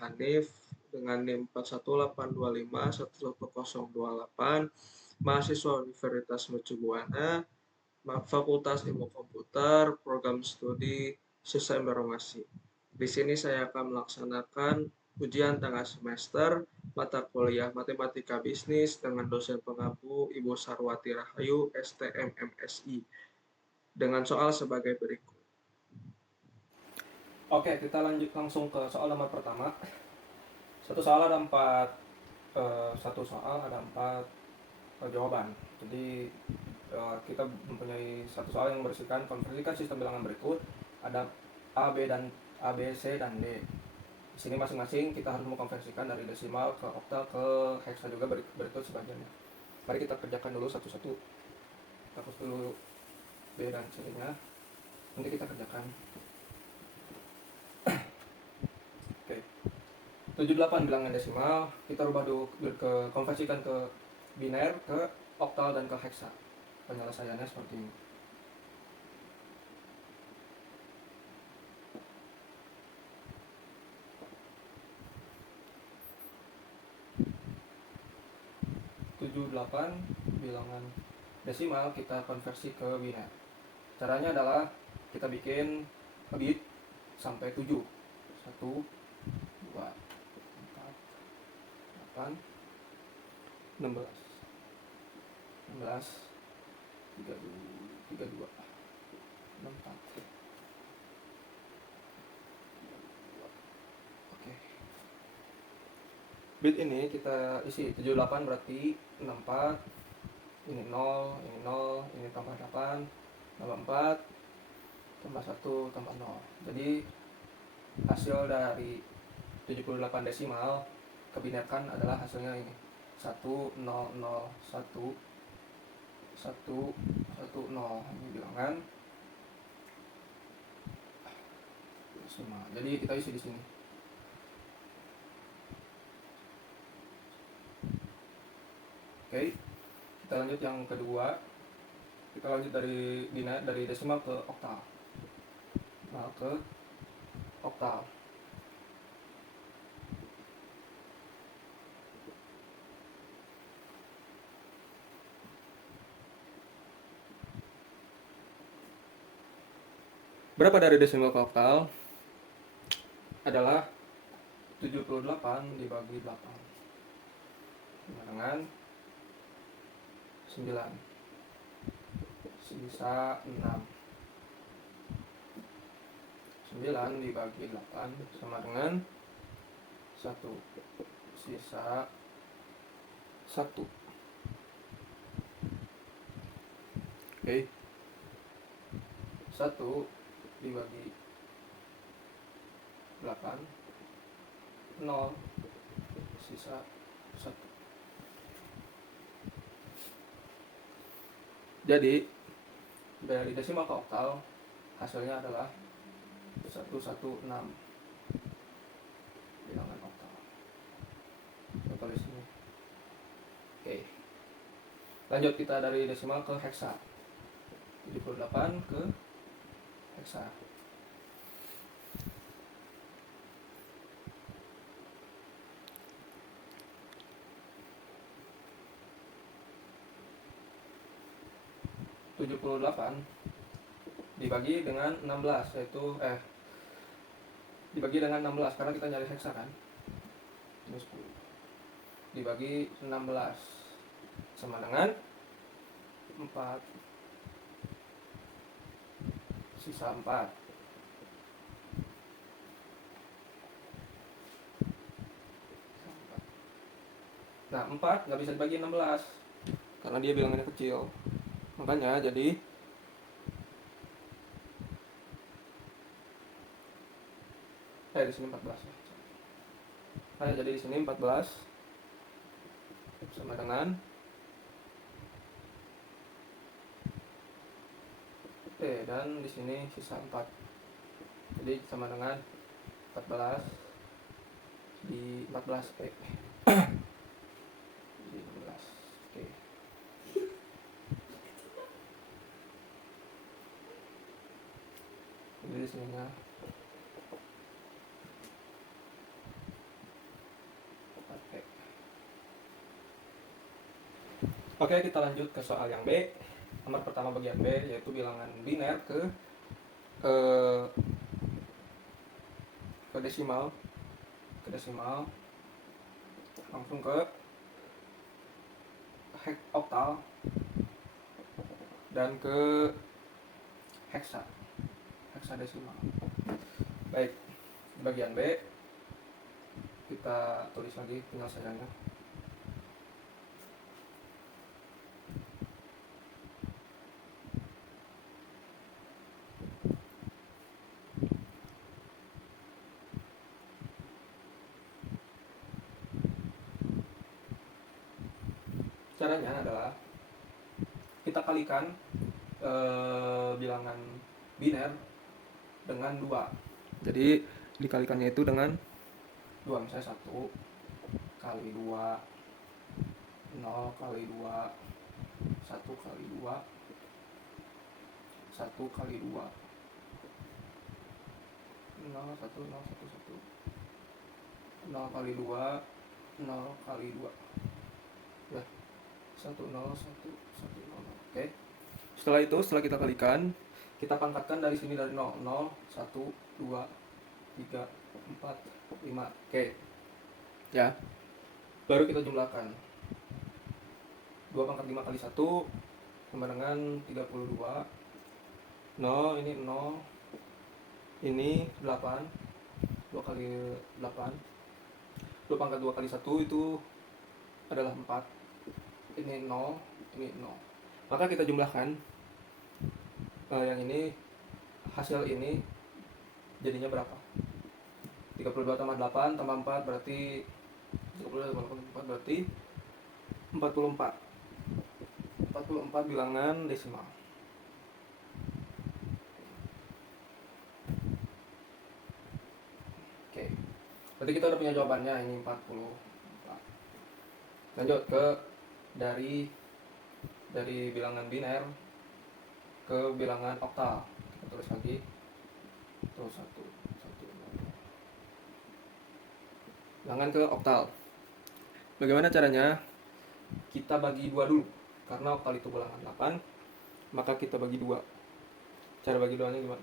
Hanif dengan NIM 4182511028, mahasiswa Universitas Mercu Buana, Fakultas Ilmu Komputer, Program Studi Sistem Informasi. Di sini saya akan melaksanakan ujian tengah semester mata kuliah Matematika Bisnis dengan dosen pengampu Ibu Sarwati Rahayu, STM MSI, dengan soal sebagai berikut. Oke, kita lanjut langsung ke soal nomor pertama. Satu soal ada empat jawaban. Jadi kita mempunyai satu soal yang berisikan konversikan sistem bilangan berikut. Ada A, B, C, dan D. Di sini masing-masing kita harus mengkonversikan dari desimal ke oktal ke heksa juga berikut sebagiannya. Mari kita kerjakan dulu satu-satu. Hapus dulu B dan C-nya. Nanti kita kerjakan. Oke. 78 bilangan desimal, kita rubah dulu konversikan ke biner, ke oktal, dan ke heksa. Penyelesaiannya seperti ini. Bilangan desimal kita konversi ke biner. Caranya adalah kita bikin bit sampai 7. 1, 2, 4, 8, 16, 32, 64. Oke. Bit ini kita isi 78 berarti 64, ini 0, ini tambah 8, tambah 4, tambah 1, tambah 0. Jadi hasil dari 78 desimal kebinerkan adalah hasilnya ini 1001 110. Ini bilangan desimal. Jadi kita isi di sini. Oke. Kita lanjut yang kedua. Kita lanjut dari desimal ke oktal. Berapa dari desimal ke oktal? Adalah 78 dibagi 8 sama dengan 9. Sisa 6. 9 dibagi 8 sama dengan 1. Sisa 1. Oke. 1 dibagi 8, 0, sisa 1. Jadi dari desimal ke oktal hasilnya adalah 116 bilangan oktal. Kita tulis ini. Oke. Lanjut kita dari desimal ke heksa. 78 ke heksa. Dibagi dengan 16, yaitu dibagi dengan 16 karena kita nyari heksa kan. Ini 10 dibagi 16 sama dengan 4, sisa 4. Nah 4 nggak bisa dibagi 16 karena dia bilangannya kecil, makanya jadi di sini 14 ya. Nah, jadi di sini 14 sama dengan dan di sini sisa 4. Jadi sama dengan 14 di 14 di 16. Oke. Jadi di sininya Oke, kita lanjut ke soal yang B. Nomor pertama bagian B yaitu bilangan biner eh, ke desimal, langsung ke oktal dan ke heksadesimal. Baik, di bagian B kita tulis lagi penyelesaiannya. Caranya adalah kita kalikan bilangan biner dengan 2. Jadi dikalikannya itu dengan 2, misalnya 1 kali 2, 0 kali 2, 1 kali 2, 1 kali 2, 0, 1, 0, 1, 1, 0 kali 2, 0 kali 2, ya, 1, 0, 1, 1, 0. Oke. Setelah kita kalikan, kita pangkatkan dari sini dari 0, 0, 1, 2, 3, 4, 5. Oke. Ya. Baru kita jumlahkan. 2 pangkat 5 kali 1 sama dengan 32. 0, ini 0. Ini 8. 2 kali 8. 2 pangkat 2 kali 1 itu adalah 4. Ini 0, ini 0. Maka kita jumlahkan yang ini, hasil ini jadinya berapa? 32 tambah 8 tambah 4 berarti 32 tambah 4 berarti 44. 44 bilangan desimal. Oke. Berarti kita udah punya jawabannya, ini 44. Lanjut ke dari bilangan biner ke bilangan oktal. Kita tulis lagi. Terus 1, 1, 0. Bilangan ke oktal. Bagaimana caranya? Kita bagi 2 dulu. Karena oktal itu bilangan 8, maka kita bagi 2. Cara bagi 2-nya gimana?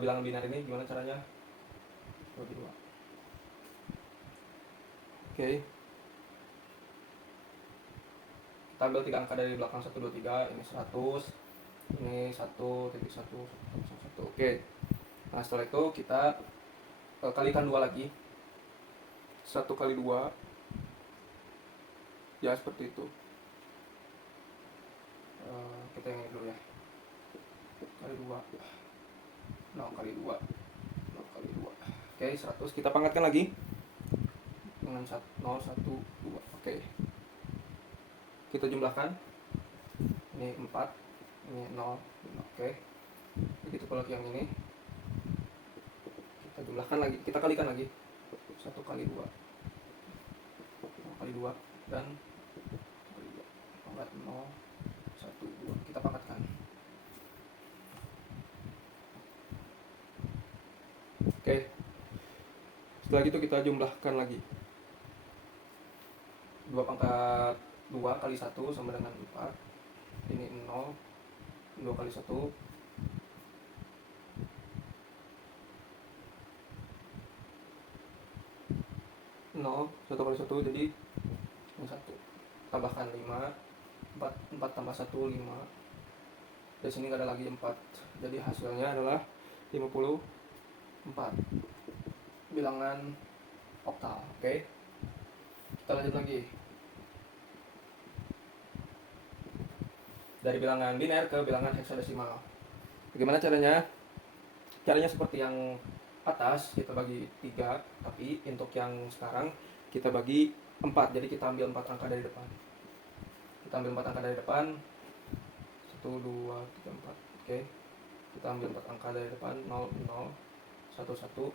Bilangan biner ini gimana caranya? Bagi 2. Oke. Kita ambil 3 angka dari belakang, 1, 2, 3. Ini 100. Ini 1.1, 1. Oke. Nah, setelah itu kita kalikan 2 lagi. 1 kali 2. Ya, seperti itu. Kita yang ini dulu ya. Kali 2. 0 kali 2. 0 kali 2. Oke, 100. Kita pangkatkan lagi dengan 0, 1, 2. Oke. Kita jumlahkan. Ini 4. Ini 0. Oke. Begitu pula yang ini. Kita jumlahkan lagi. Kita kalikan lagi. 1 kali 2. 0 kali 2. Dan 1 kali 2. Pangkat 0, 1, 2. Kita pangkatkan. Oke. Setelah itu kita jumlahkan lagi. 2 pangkat 2 kali 1 sama dengan 4. Ini 0. 2 kali 1. 0, 1 kali 1 jadi ini 1. Tambahkan 5. 4 tambah 1, 5. Di sini nggak ada lagi 4. Jadi hasilnya adalah 54. Bilangan oktal. Oke. Kita lanjut lagi. Dari bilangan biner ke bilangan heksadesimal. Bagaimana caranya? Caranya seperti yang atas, kita bagi 3, tapi untuk yang sekarang kita bagi 4. Jadi kita ambil 4 angka dari depan. Kita ambil 4 angka dari depan. 1, 2, 3, 4. Oke. Kita ambil 4 angka dari depan. 0, 0, 1, 1.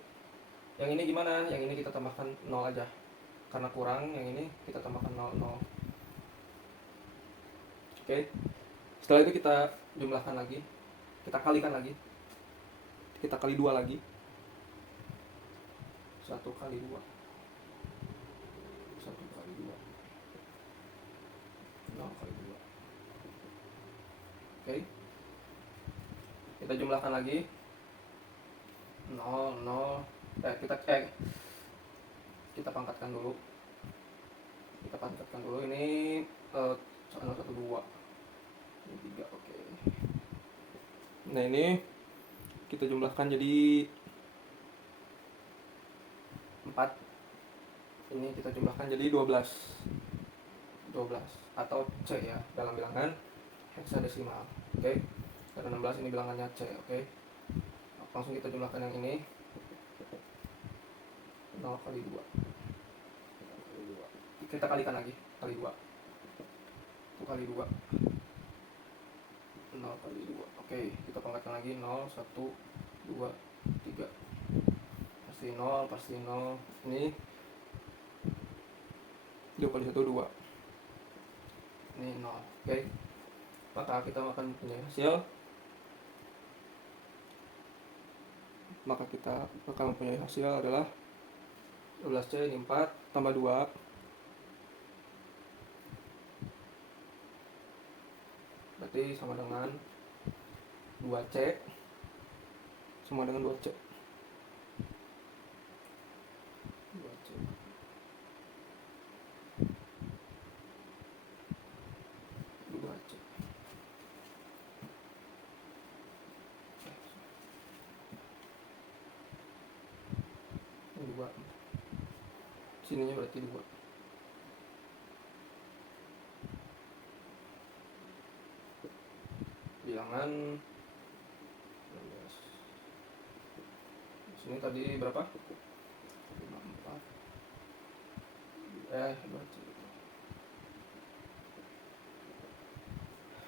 Yang ini gimana? Yang ini kita tambahkan 0 aja. Karena kurang, yang ini kita tambahkan 0, 0. Oke. Setelah itu kita jumlahkan lagi. Kita kalikan lagi. Kita kali 2 lagi. 1 kali 2. 1 kali 2. 0 kali 2. kita jumlahkan lagi 0 0 kita pangkatkan dulu ini 1 1 2 ini 3. Oke. Nah ini kita jumlahkan jadi 4, ini kita jumlahkan jadi 12 atau C ya dalam bilangan heksadesimal. Oke. Karena 16 ini bilangannya C. Oke. Langsung kita jumlahkan yang ini 0 kali 2. Kita kalikan lagi kali 2. 1 kali 2 0 kali 2. Oke, kita pangkatkan lagi 0 1 2 3. Pasti 0. Ini 2 kali 1 2. Ini 0. Oke. Maka kita akan punya hasil. Maka kita akan mempunyai hasil adalah 12C ini 4 tambah 2 berarti sama dengan 2C sama dengan 2C 2C 2C. Ini 2 sininya berarti 2. Bilangan 16. Sini tadi berapa? 54.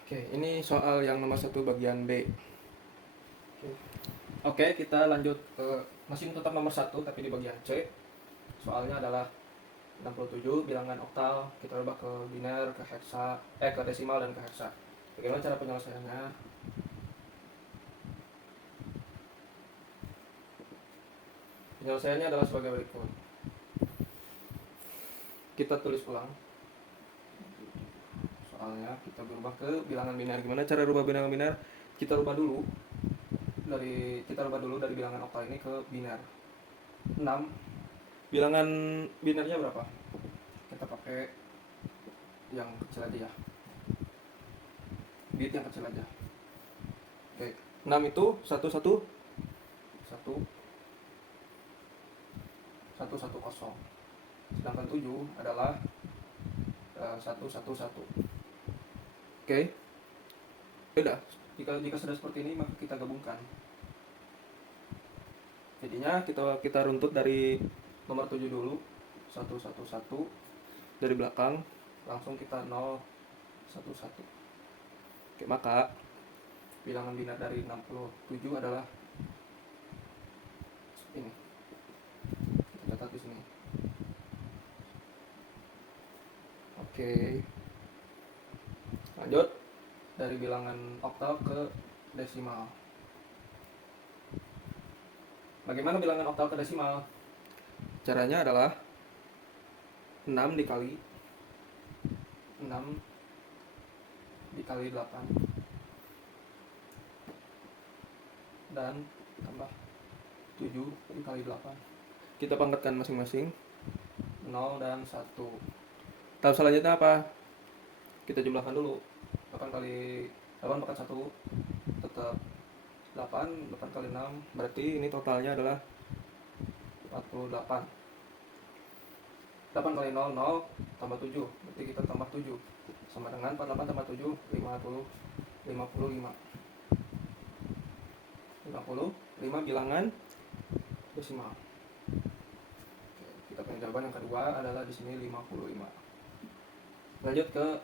Oke, ini soal yang nomor 1 bagian B. Oke, kita lanjut ke masih tetap nomor 1 tapi di bagian C. Soalnya adalah 67 bilangan oktal, kita rubah ke biner, ke heksa, ke desimal dan ke heksa. Bagaimana cara penyelesaiannya? Penyelesaiannya adalah sebagai berikut. Kita tulis ulang. Soalnya kita berubah ke bilangan biner. Gimana cara rubah bilangan biner? Kita rubah dulu dari bilangan oktal ini ke biner. 6. Bilangan binernya berapa? Kita pakai yang kecil aja ya. Bit yang kecil aja. Oke. 6 itu 1 0. Sedangkan 7 adalah 1 1 1. Oke. Beda. Jika sudah seperti ini maka kita gabungkan. Jadinya kita runtut dari nomor 7 dulu. 1 1 1 dari belakang langsung kita 0 1 1. Oke, maka bilangan biner dari 67 adalah ini. Kita catat di sini. Oke. Lanjut dari bilangan oktal ke desimal. Bagaimana bilangan oktal ke desimal? Caranya adalah 6 dikali 8 dan tambah 7 dikali 8. Kita pangkatkan masing-masing 0 dan 1. Tahap selanjutnya apa? Kita jumlahkan dulu. 8 pangkat 1 tetap 8 kali 6 berarti ini totalnya adalah 48. 8 kali 0 0 tambah 7 berarti kita tambah 7 sama dengan 48 tambah 7 55 bilangan desimal. Kita punya jawaban yang kedua adalah di sini 55. Lanjut ke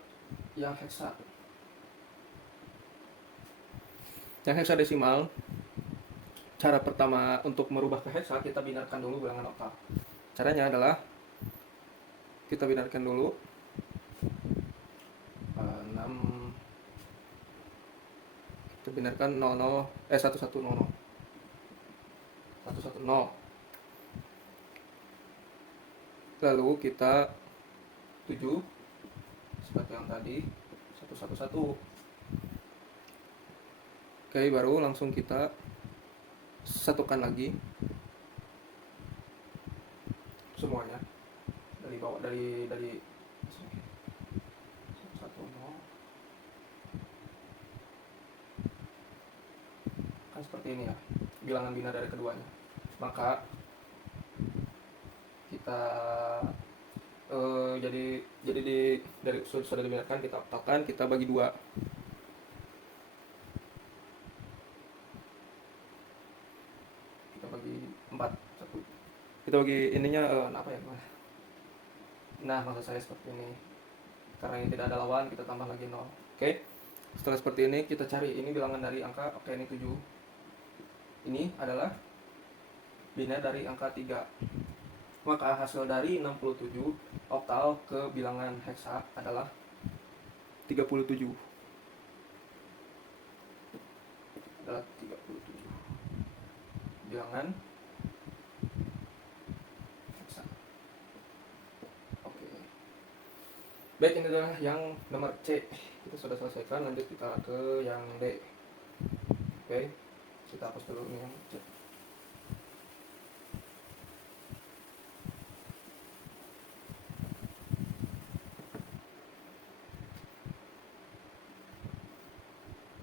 yang heksa. Yang heksadesimal, cara pertama untuk merubah ke heksa kita binarkan dulu bilangan oktal. Caranya adalah kita binarkan dulu 6. Kita binarkan 1100 lalu kita 7 seperti yang tadi 111. Oke, baru langsung kita satukan lagi semuanya dari bawah, dari sini. 1, 0. Kan seperti ini ya bilangan biner dari keduanya. Maka kita jadi dari sudah dibinarkan, kita optalkan, kita bagi dua. Kita bagi 4. Kita bagi ininya apa ya? Nah, maksud saya seperti ini. Karena ini tidak ada lawan, kita tambah lagi 0. Oke. Setelah seperti ini, kita cari ini bilangan dari angka, oke ini 7. Ini adalah biner dari angka 3. Maka hasil dari 67 oktal ke bilangan heksa adalah 37. Adalah 37. Bilangan heksa. Oke. Baik, ini adalah yang nomor C. Kita sudah selesaikan, lanjut kita ke yang D. Oke. Kita hapus dulu ini yang C.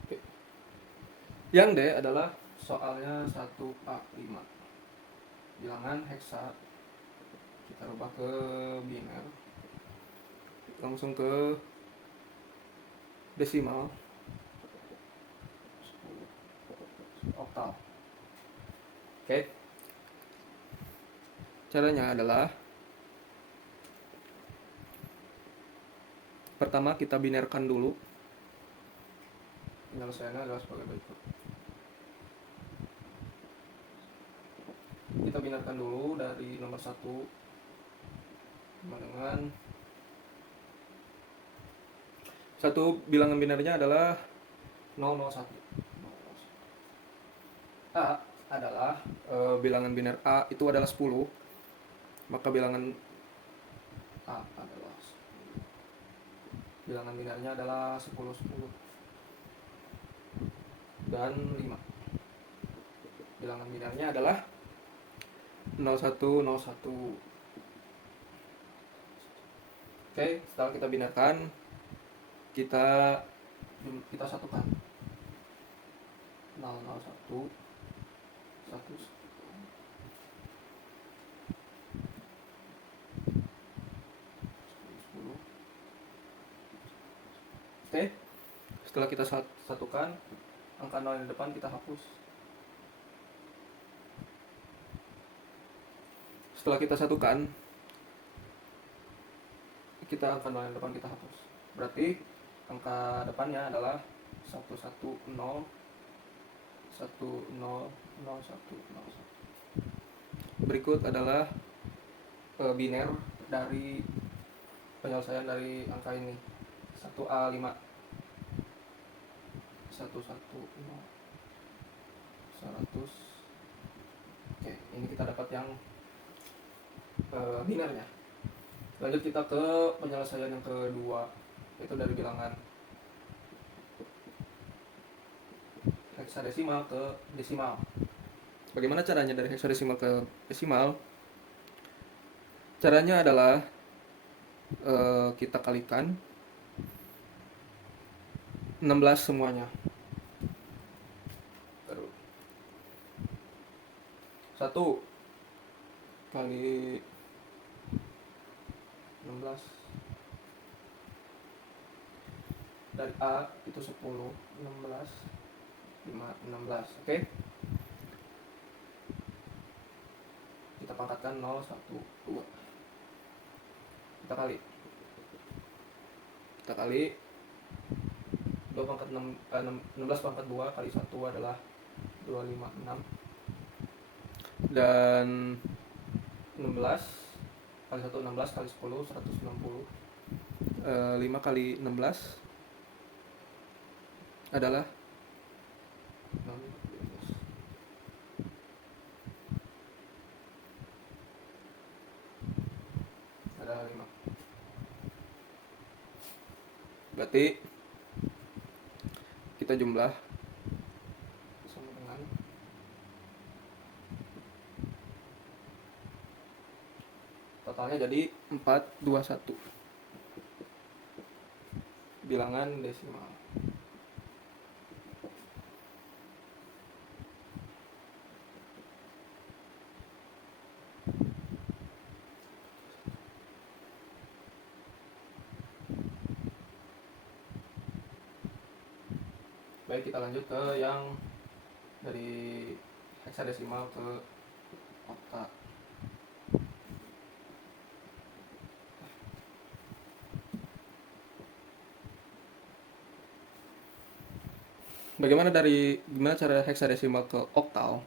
Oke. Yang D adalah soalnya 1A5. Bilangan heksa. Kita rubah ke biner. Langsung ke desimal. Oktal. Oke. Caranya adalah pertama kita binerkan dulu. Penyelesaiannya adalah sebagai berikut. Kita binerkan dulu dari nomor 1 sama dengan satu, bilangan binernya adalah 001. A adalah bilangan biner A itu adalah 10. Maka bilangan A adalah 10. Bilangan binernya adalah 10, 10 dan 5. Bilangan binernya adalah 01, 01. Oke, setelah kita binerkan, kita satukan 001 1 10. Oke, setelah kita satukan, angka 0 yang di depan kita hapus. Setelah kita satukan, kita angka 0 yang depan kita hapus. Berarti angka depannya adalah 110 10 0101. Berikut adalah biner dari penyelesaian dari angka ini. 1A5 110 100. Oke, ini kita dapat yang binernya. Lanjut kita ke penyelesaian yang kedua, yaitu dari bilangan heksadesimal ke desimal. Bagaimana caranya dari heksadesimal ke desimal? Caranya adalah kita kalikan 16 semuanya. Baru 1 kali 16 dari A itu 10, 16 5, 16. Oke. Kita pangkatkan 0, 1, 2. Kita kali 2 pangkat 16 pangkat 2 kali 1 adalah 256. Dan 16 kali 1 16 kali 10 160. 5 kali 16 adalah 6. Adalah 5. Berarti kita jumlah jadi 421 bilangan desimal. Baik, kita lanjut ke yang dari heksadesimal ke okta. Gimana cara heksadesimal ke oktal?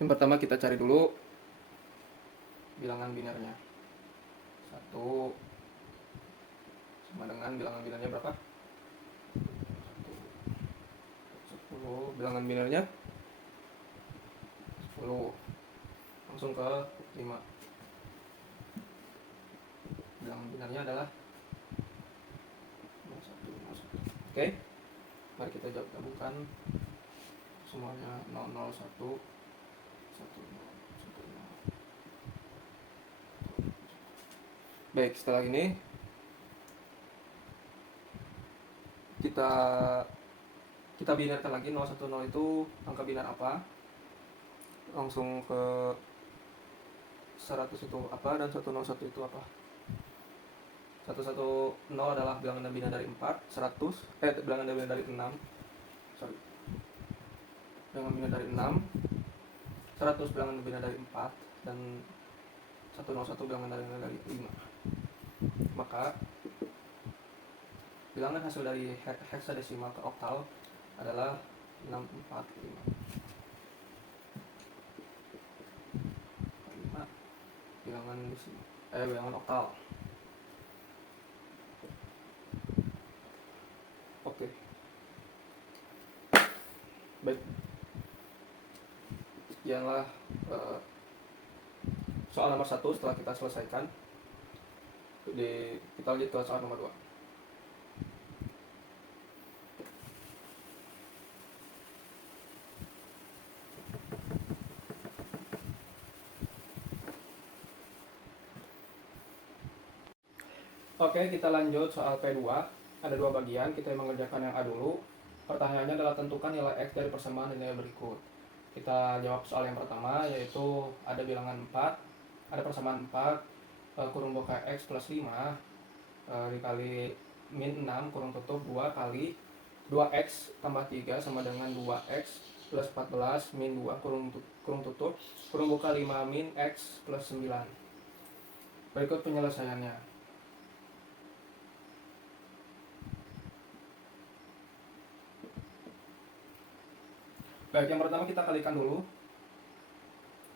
Yang pertama kita cari dulu bilangan binernya. 1 sama dengan bilangan binernya berapa? 10. Bilangan binernya 10. Langsung ke 5. Bilangan binernya adalah 01. Oke. Mari kita gabungkan semuanya 001 10 10. Baik, setelah ini kita binarkan lagi 010 itu angka binar apa, langsung ke 100 itu apa dan 101 itu apa. 110 adalah bilangan binar dari 4, bilangan binar dari 6. Bilangan binar dari 6, 100 bilangan binar dari 4 dan 101 bilangan binar dari 5. Maka bilangan hasil dari heksadesimal ke oktal adalah 645. 5 bilangan oktal. Oke. Baik. Sekianlah soal nomor 1 setelah kita selesaikan. Kita lanjut ke soal nomor 2. Oke, kita lanjut soal P2. Ada 2 bagian, kita mengerjakan yang A dulu. Pertanyaannya adalah tentukan nilai X dari persamaan nilai berikut. Kita jawab soal yang pertama, yaitu ada bilangan 4, ada persamaan 4 kurung buka X plus 5 dikali min 6 kurung tutup 2 kali 2X tambah 3 sama dengan 2X plus 14 min 2 kurung tutup kurung buka 5 min X plus 9. Berikut penyelesaiannya. Baik, yang pertama kita kalikan dulu.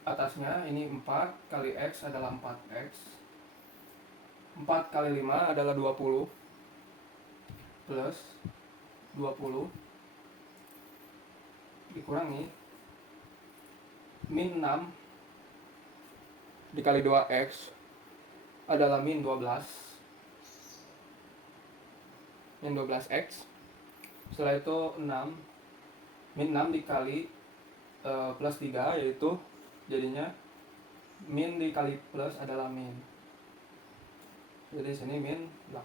Atasnya ini 4 kali X adalah 4X. 4 kali 5 adalah 20 plus 20 dikurangi min 6 dikali 2X adalah min 12 min 12X. Setelah itu 6 min 6 dikali plus 3, yaitu jadinya min dikali plus adalah min. Jadi sini min 18.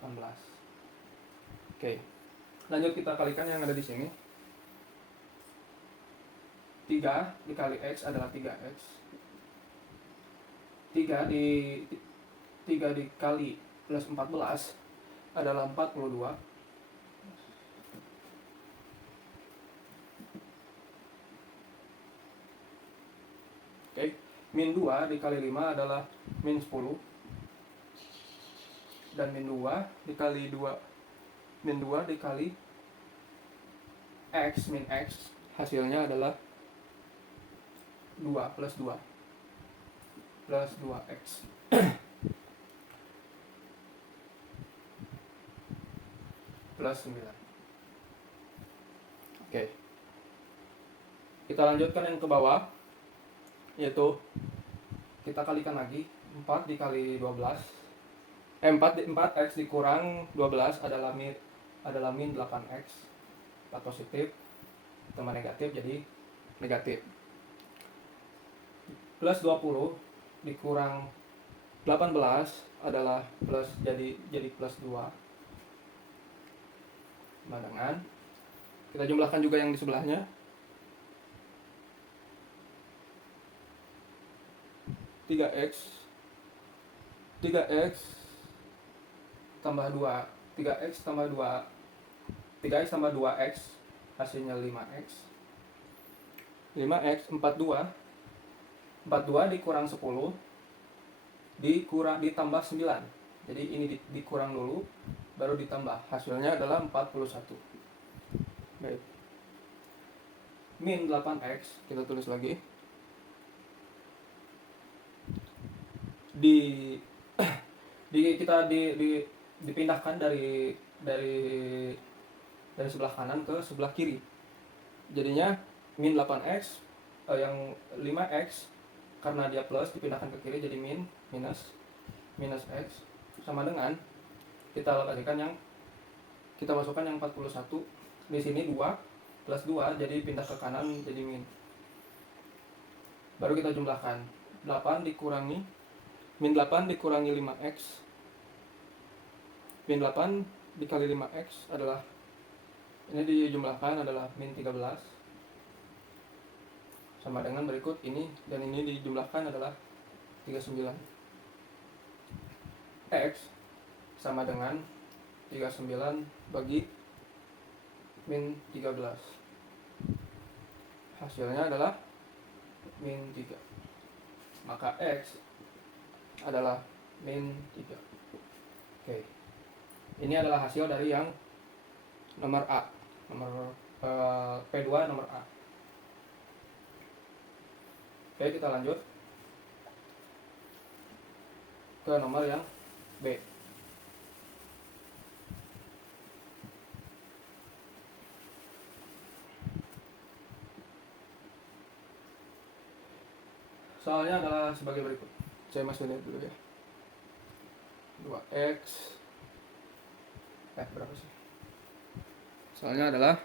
Oke. Lanjut kita kalikan yang ada di sini. 3 dikali X adalah 3X. 3 dikali plus 14 adalah 42. Oke. Min 2 dikali 5 adalah min 10. Dan min 2 dikali 2 dikali X min X hasilnya adalah 2 plus 2 plus 2X. Plus 9. Oke. Kita lanjutkan yang ke bawah, yaitu kita kalikan lagi 4 dikali 12. 4X dikurang 12 adalah min 8X. 4 positif tambah negatif jadi negatif. Plus 20 dikurang 18 adalah plus, jadi plus 2. Sama dengan kita jumlahkan juga yang di sebelahnya. 3x tambah 2, 3x tambah 2, 3x tambah 2x hasilnya 5x. 42 dikurang 10 ditambah 9. Jadi ini dikurang dulu baru ditambah. Hasilnya adalah 41. Baik. Min 8x kita tulis lagi. Dipindahkan dari sebelah kanan ke sebelah kiri. Jadinya min 8x yang 5x karena dia plus dipindahkan ke kiri jadi minus x sama dengan kita masukkan yang 41. Di sini 2 plus 2 jadi pindah ke kanan jadi min. Baru kita jumlahkan. 8 dikurangi min 8 dikurangi 5x. Min 8 dikali 5x adalah, ini dijumlahkan adalah min 13. Sama dengan berikut ini, dan ini dijumlahkan adalah 39. X sama dengan 39 bagi min 13. Hasilnya adalah min 3. Maka X adalah min 3. Oke. Ini adalah hasil dari yang nomor A. P2 nomor A. Oke, kita lanjut ke nomor yang B. Soalnya adalah sebagai berikut. Saya masih lihat dulu ya. 2x berapa sih? Soalnya adalah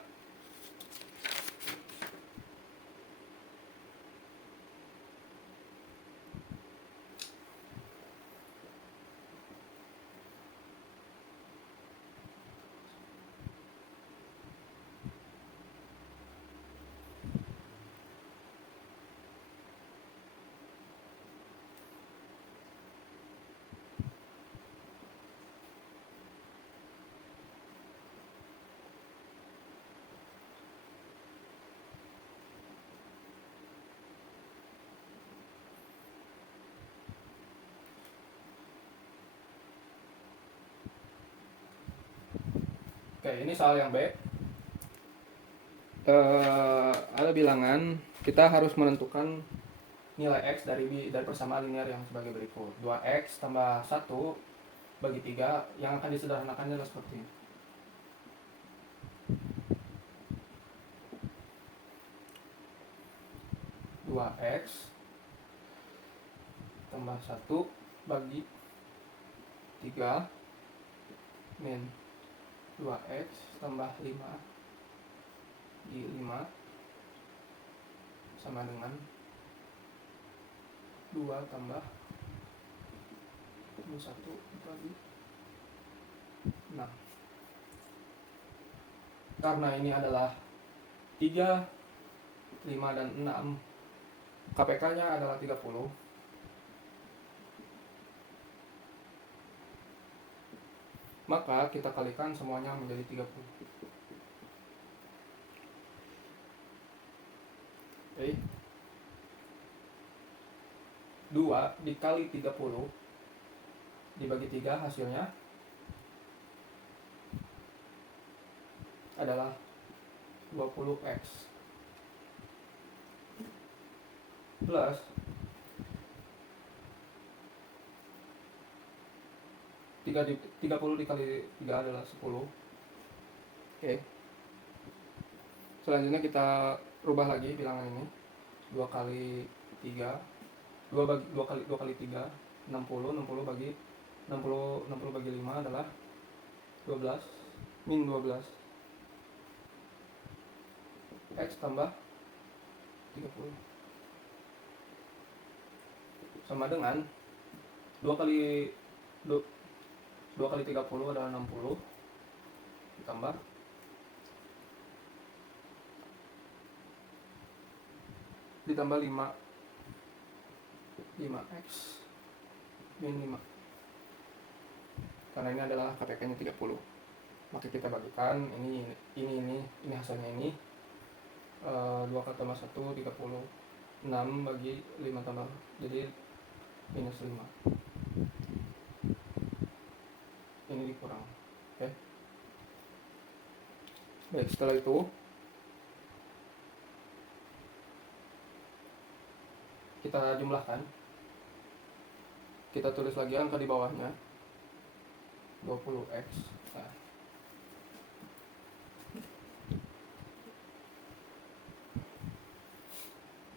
Oke, ini soal yang B. Ada bilangan kita harus menentukan nilai X dari persamaan linear yang sebagai berikut. 2x tambah 1 bagi 3 yang akan disederhanakan adalah seperti ini. 2x tambah 1 bagi 3 min 2x tambah 5 di 5 sama dengan 2 tambah 1 bagi 6. Karena ini adalah 3, 5, dan 6, KPK-nya adalah 30. Maka kita kalikan semuanya menjadi 30. Oke. 2 dikali 30 dibagi 3 hasilnya adalah 20x plus 30 dikali 3 adalah 10. Oke. Selanjutnya kita rubah lagi bilangan ini. 2 kali 3 2 kali 3 60 bagi 60 bagi 5 adalah 12 min 12 x tambah 30. sama dengan 2 kali 2 kali 30 adalah 60 ditambah 5x min 5, karena ini adalah KPK nya 30, maka kita bagikan ini hasilnya ini 2 kali tambah 1 30, 6 bagi 5 tambah, jadi minus 5, ini dikurang. Oke. Baik, setelah itu kita jumlahkan, kita tulis lagi angka di bawahnya 20x. Nah,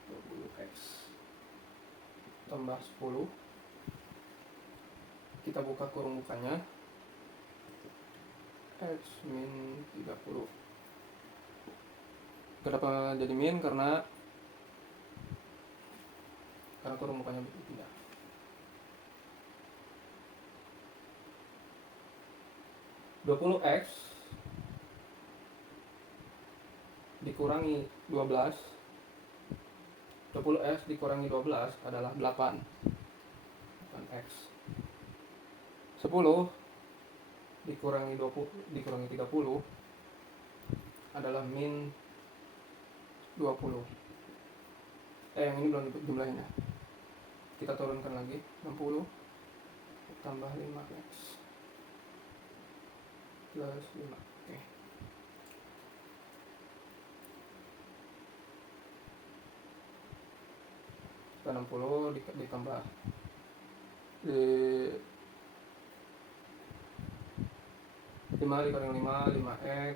20x tambah 10, kita buka kurung bukanya, x min 30. Kenapa jadi min? Karena kurung bukanya berpindah. (20x) dikurangi 12, 20x dikurangi 12 adalah 8x. 10 dikurangi 30 adalah min 20. Yang ini belum jumlahin ya. Kita turunkan lagi, 60 tambah 5x plus 5. Oke. Kita 60 ditambah 5 dikurangi 5, 5x,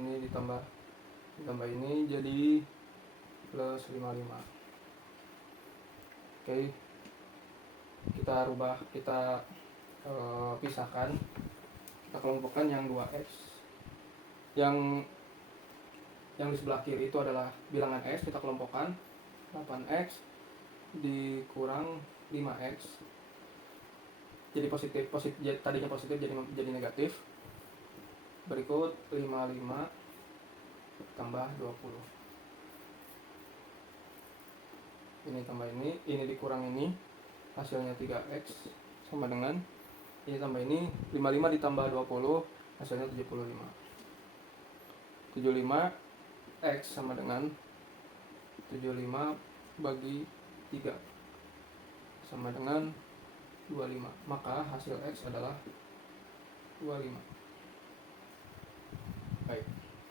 ini ditambah ini jadi plus 55. Oke. Kita rubah, kita pisahkan, kita kelompokkan yang 2x, yang di sebelah kiri itu adalah bilangan x, kita kelompokkan 8x dikurang 5x, jadi positif, tadinya positif jadi negatif. Berikut 55 tambah 20, ini tambah ini dikurang ini, hasilnya 3x sama dengan ini tambah ini, 55 ditambah 20 hasilnya 75. 75x sama dengan 75 bagi 3 sama dengan 25, maka hasil x adalah 25. Baik,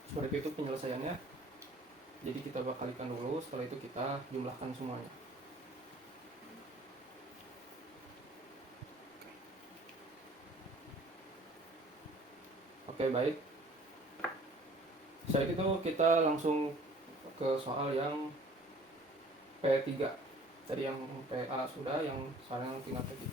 seperti itu penyelesaiannya. Jadi kita kalikan dulu, setelah itu kita jumlahkan semuanya. Oke, baik. Setelah itu kita langsung ke soal yang P3. Tadi yang PA sudah, yang sekarang tinggal P3.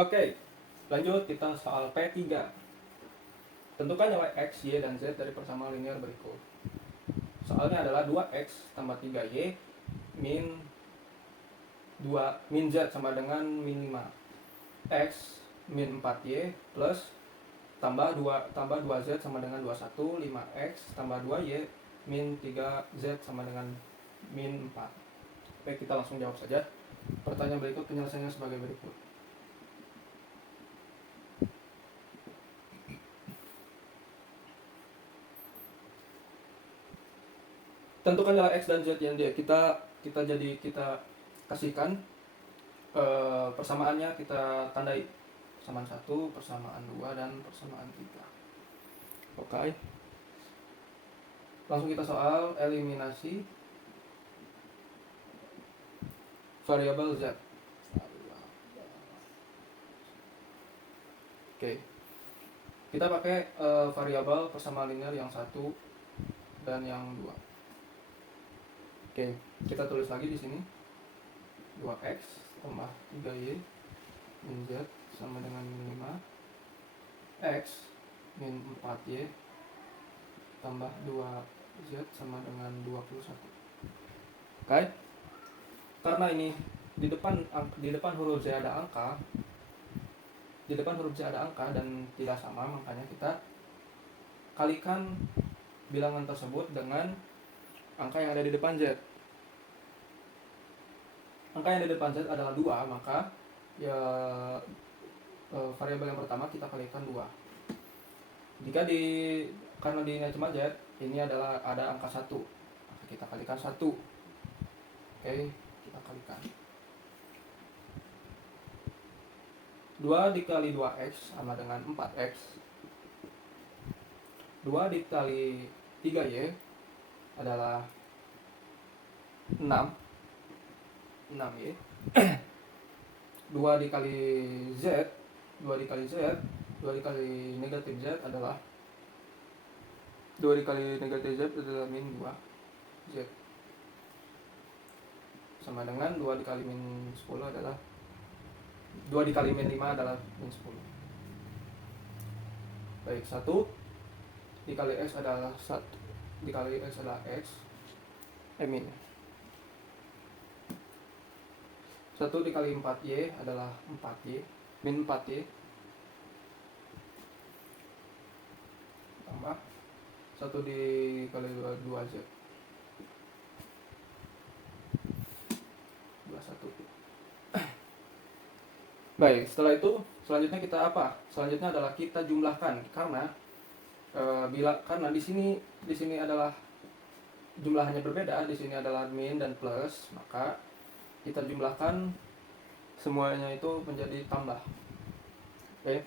Oke, lanjut kita soal P3. Tentukan nilai x, y, dan z dari persamaan linear berikut. Soalnya adalah 2x tambah 3y min z sama dengan min 5. X min 4y plus tambah 2z sama dengan 21, 5x tambah 2y min 3z sama dengan min 4. Oke, kita langsung jawab saja. Pertanyaan berikut penyelesaiannya sebagai berikut. Tentukan nilai x dan z yang kita kasihkan persamaannya, kita tandai persamaan 1, persamaan 2, dan persamaan 3. Oke. Langsung kita soal eliminasi variabel z. Oke. Kita pakai variabel persamaan linear yang 1 dan yang 2. Oke, kita tulis lagi di sini 2x tambah 3y min z sama dengan min 5 X min 4Y tambah 2Z sama dengan 21. Oke? Karena ini di depan huruf Z ada angka, dan tidak sama, makanya kita kalikan bilangan tersebut dengan angka yang ada di depan Z. Angka yang ada di depan Z adalah 2, maka ya variabel yang pertama kita kalikan 2. Karena di cuma Z, ini adalah ada angka 1, maka kita kalikan 1. Oke, kita kalikan 2 dikali 2X sama dengan 4X. 2 dikali 3Y adalah 6Y. 2 dikali Z 2 dikali negatif Z adalah min 2Z sama dengan 2 dikali min 10 adalah 2 dikali min 5 adalah min 10. Baik, 1 dikali X adalah 1 dikali X adalah X min 1 dikali 4Y adalah 4Y min 4Y tambah 1 dikali 2Z 21. Baik, setelah itu selanjutnya kita apa? Selanjutnya adalah kita jumlahkan, karena karena di sini adalah jumlahnya berbeda, di sini adalah min dan plus, maka kita jumlahkan semuanya itu menjadi tambah. Oke.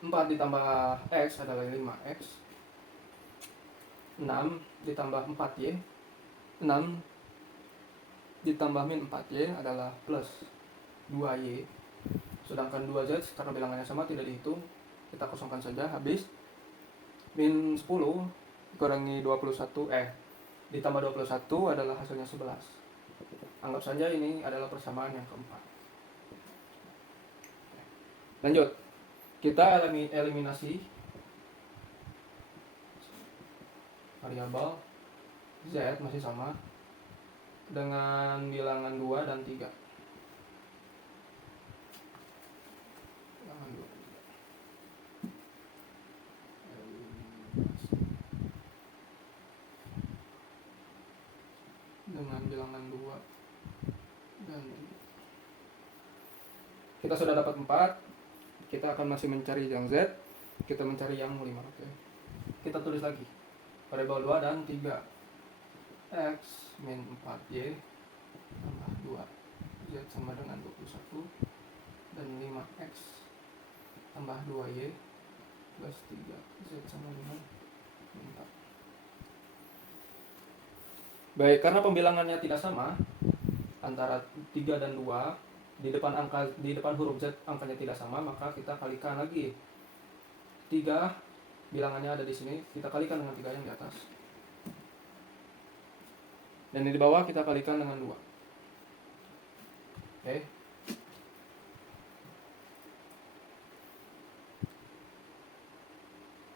4 ditambah X adalah 5X. 6 ditambah 4Y 6 ditambah min 4Y adalah plus 2Y. Sedangkan 2Z karena bilangannya sama tidak dihitung, kita kosongkan saja, habis. Min 10 dikurangi 21 ditambah 21 adalah hasilnya 11. Anggap saja ini adalah persamaan yang keempat. Lanjut, kita eliminasi variabel Z masih sama dengan bilangan 2 dan 3. Bilangan 2 dan 3. Dengan bilangan 2 dan 3. Kita sudah dapat 4. Kita akan masih mencari yang Z. Kita mencari yang 5. Oke. Kita tulis lagi variabel 2 dan 3. X min 4Y tambah 2 Z sama dengan 21 dan 5X tambah 2Y plus 3 Z sama dengan 4. Baik, karena pembilangannya tidak sama antara 3 dan 2, di depan huruf Z angkanya tidak sama, maka kita kalikan lagi. 3 bilangannya ada di sini, kita kalikan dengan 3 yang di atas. Dan di bawah kita kalikan dengan 2. Oke.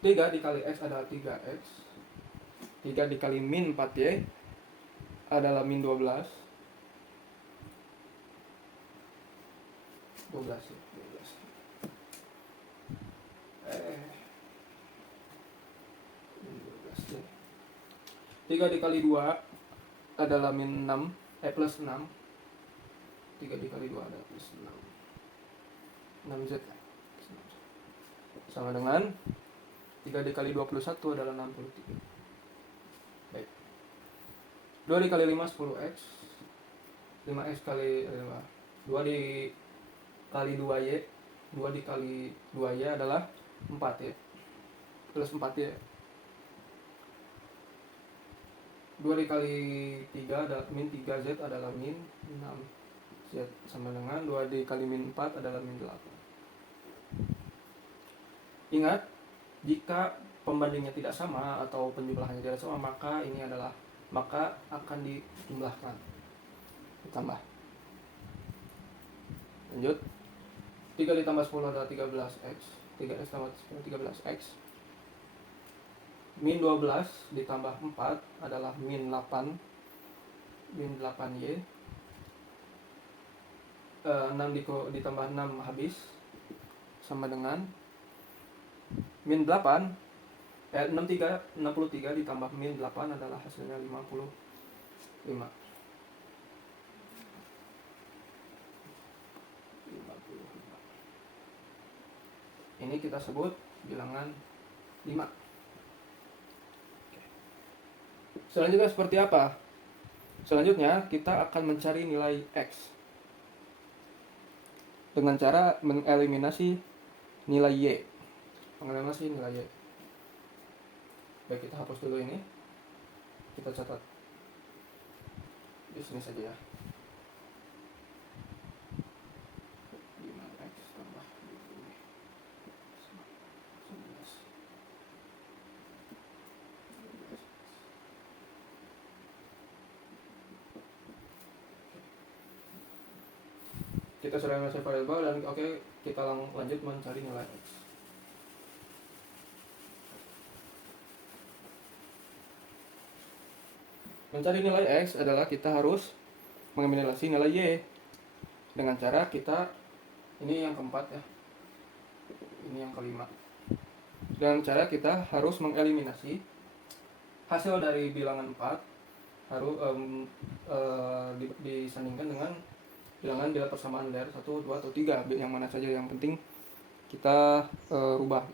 Tiga dikali X adalah 3X. 3 dikali min 4Y adalah min 12. 12 ya, 12 ya. 3 dikali 2 adalah min 6, plus 6. 3 dikali 2 adalah plus 6. 6Z sama dengan 3 dikali 21 adalah 63. Baik. 2 dikali 5 10X. 5X kali 2 dikali 2Y. 2 dikali 2Y adalah 4Y plus 4Y. 2 dikali 3 adalah min 3Z adalah min 6Z sama dengan 2 dikali min 4 adalah min 8. Ingat, jika pembandingnya tidak sama atau penjumlahannya tidak sama, maka akan dijumlahkan, ditambah. Lanjut. 3 ditambah 10 adalah 13x. 3x tambah 10 13x. Min 12 ditambah 4 adalah min 8. Min 8y. 6 ditambah 6 habis sama dengan min 8. 63 ditambah min 8 adalah hasilnya 55. Ini kita sebut bilangan 5. Selanjutnya seperti apa? Selanjutnya kita akan mencari nilai X dengan cara mengeliminasi nilai Y. Mengeliminasi nilai Y. Baik, kita hapus dulu ini. Kita catat di sini saja ya. 5x tambah 20 11. Kita sudah mencari variabel dan oke, kita lanjut mencari nilai X. Mencari nilai X adalah kita harus mengeliminasi nilai Y dengan cara kita, ini yang keempat ya, ini yang kelima, dengan cara kita harus mengeliminasi hasil dari bilangan 4 harus disandingkan dengan bilangan bila persamaan layar 1, 2, atau 3, yang mana saja yang penting kita rubah.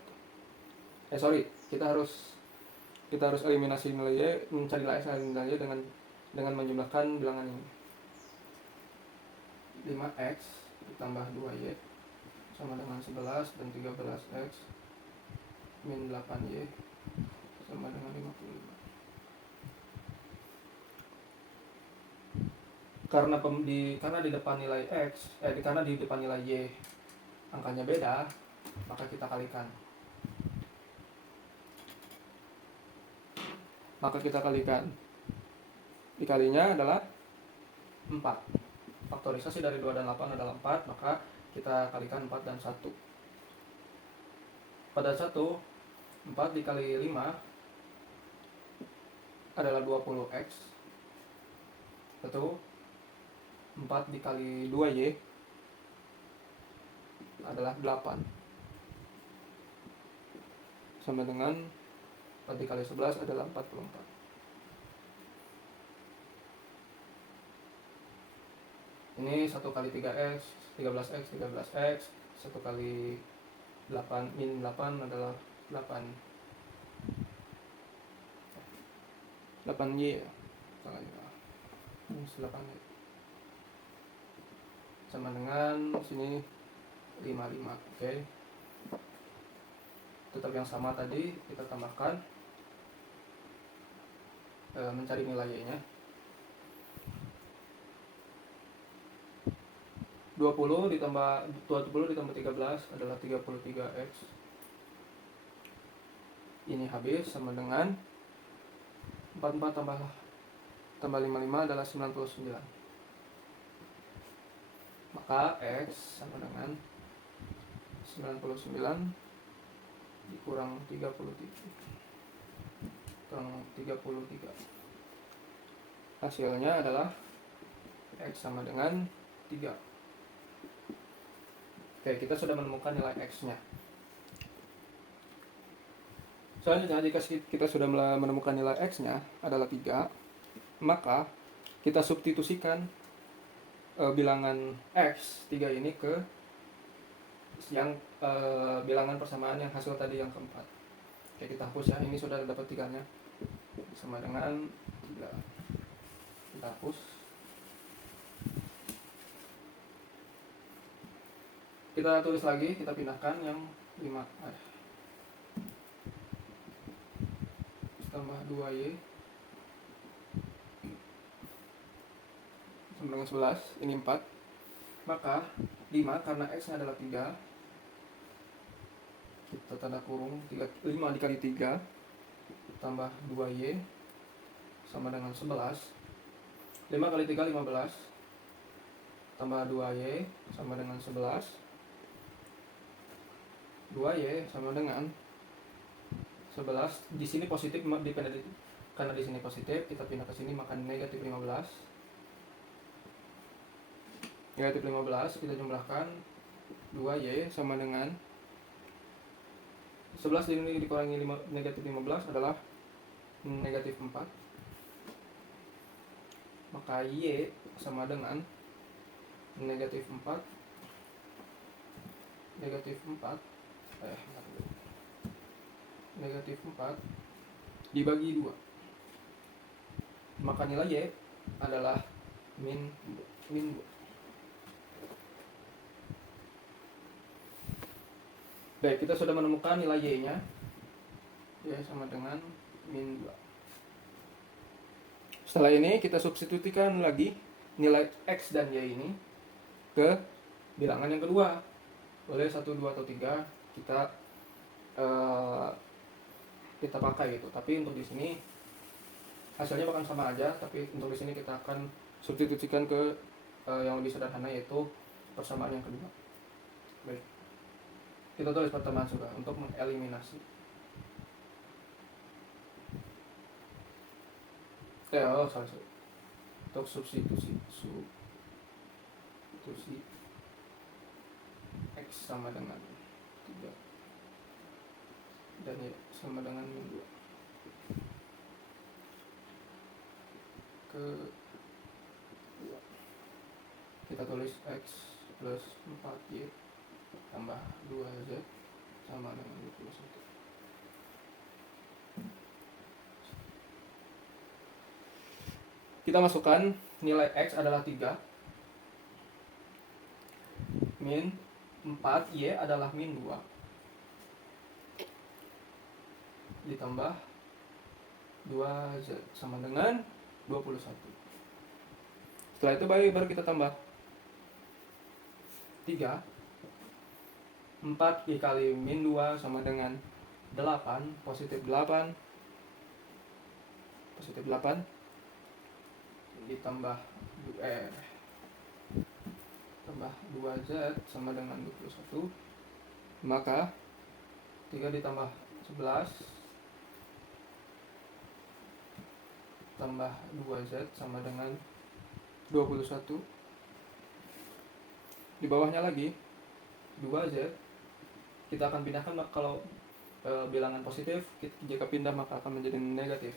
Kita harus eliminasi nilai Y, mencari nilai Y dengan menjumlahkan bilangan ini. 5x ditambah 2y sama dengan 11 dan 13x min 8y sama dengan 55. Karena di depan nilai x, karena di depan nilai y angkanya beda, maka kita kalikan. Dikalinya adalah 4. Faktorisasi dari 2 dan 8 adalah 4, maka kita kalikan 4 dan 1. Pada 1, 4 dikali 5 adalah 20x. Atau 4 dikali 2y adalah 8. Sama dengan 4 dikali 11 adalah 44. Ini 1 kali 3x, 13x, 13x. 1 kali 8, min 8 adalah 8y. 8y. Sama dengan sini 55. Oke. Tetap yang sama tadi, kita tambahkan mencari nilai y nya. 20 ditambah 13 adalah 33x. Ini habis sama dengan 44 tambah 55 adalah 99. Maka X sama dengan 99 dikurang 33. Hasilnya adalah X sama dengan 3. Oke, kita sudah menemukan nilai X-nya. Selanjutnya, jika kita sudah menemukan nilai X-nya adalah 3, maka kita substitusikan bilangan X 3 ini ke yang bilangan persamaan yang hasil tadi yang keempat. Oke, kita hapus ya, ini sudah dapat 3-nya. Sama dengan 3. Kita hapus. Kita tulis lagi, kita pindahkan yang 5. Tambah 2y sama dengan 11, ini 4. Maka 5 karena x nya adalah 3, kita tanda kurung 5 dikali 3 tambah 2y sama dengan 11. 5 kali 3 15 tambah 2y sama dengan 11. 2Y sama dengan 11. Di sini positif karena di sini positif, kita pindah ke sini maka negatif 15. Negatif 15 kita jumlahkan 2Y sama dengan 11 ini dikurangi negatif 15 adalah negatif 4. Maka Y sama dengan negatif 4 negatif 4 dibagi 2. Maka nilai Y adalah min 2. Baik, kita sudah menemukan nilai Y-nya. Y sama dengan min 2. Setelah ini kita substitusikan lagi nilai X dan Y ini ke bilangan yang kedua. Boleh 1, 2, atau 3 kita pakai gitu. Tapi untuk di sini hasilnya bakal sama aja, tapi untuk di sini kita akan substitusikan ke yang lebih sederhana, yaitu persamaan yang kedua. Baik. Kita tulis pertemuan juga untuk mengeliminasi. Sorry. Untuk substitusi X sama dengan 3 dan Y sama dengan min 2 ke 2. Kita tulis X plus 4Y tambah 2Z sama dengan 21. Kita masukkan nilai X adalah 3, min 4, Y adalah min 2, ditambah 2Z sama dengan 21. Setelah itu baru kita tambah 3. 4 dikali min 2 sama dengan 8, positif 8 ditambah tambah 2Z sama dengan 21. Maka 3 ditambah 11 tambah 2Z sama dengan 21. Di bawahnya lagi 2Z kita akan pindahkan. Kalau bilangan positif, jika pindah maka akan menjadi negatif.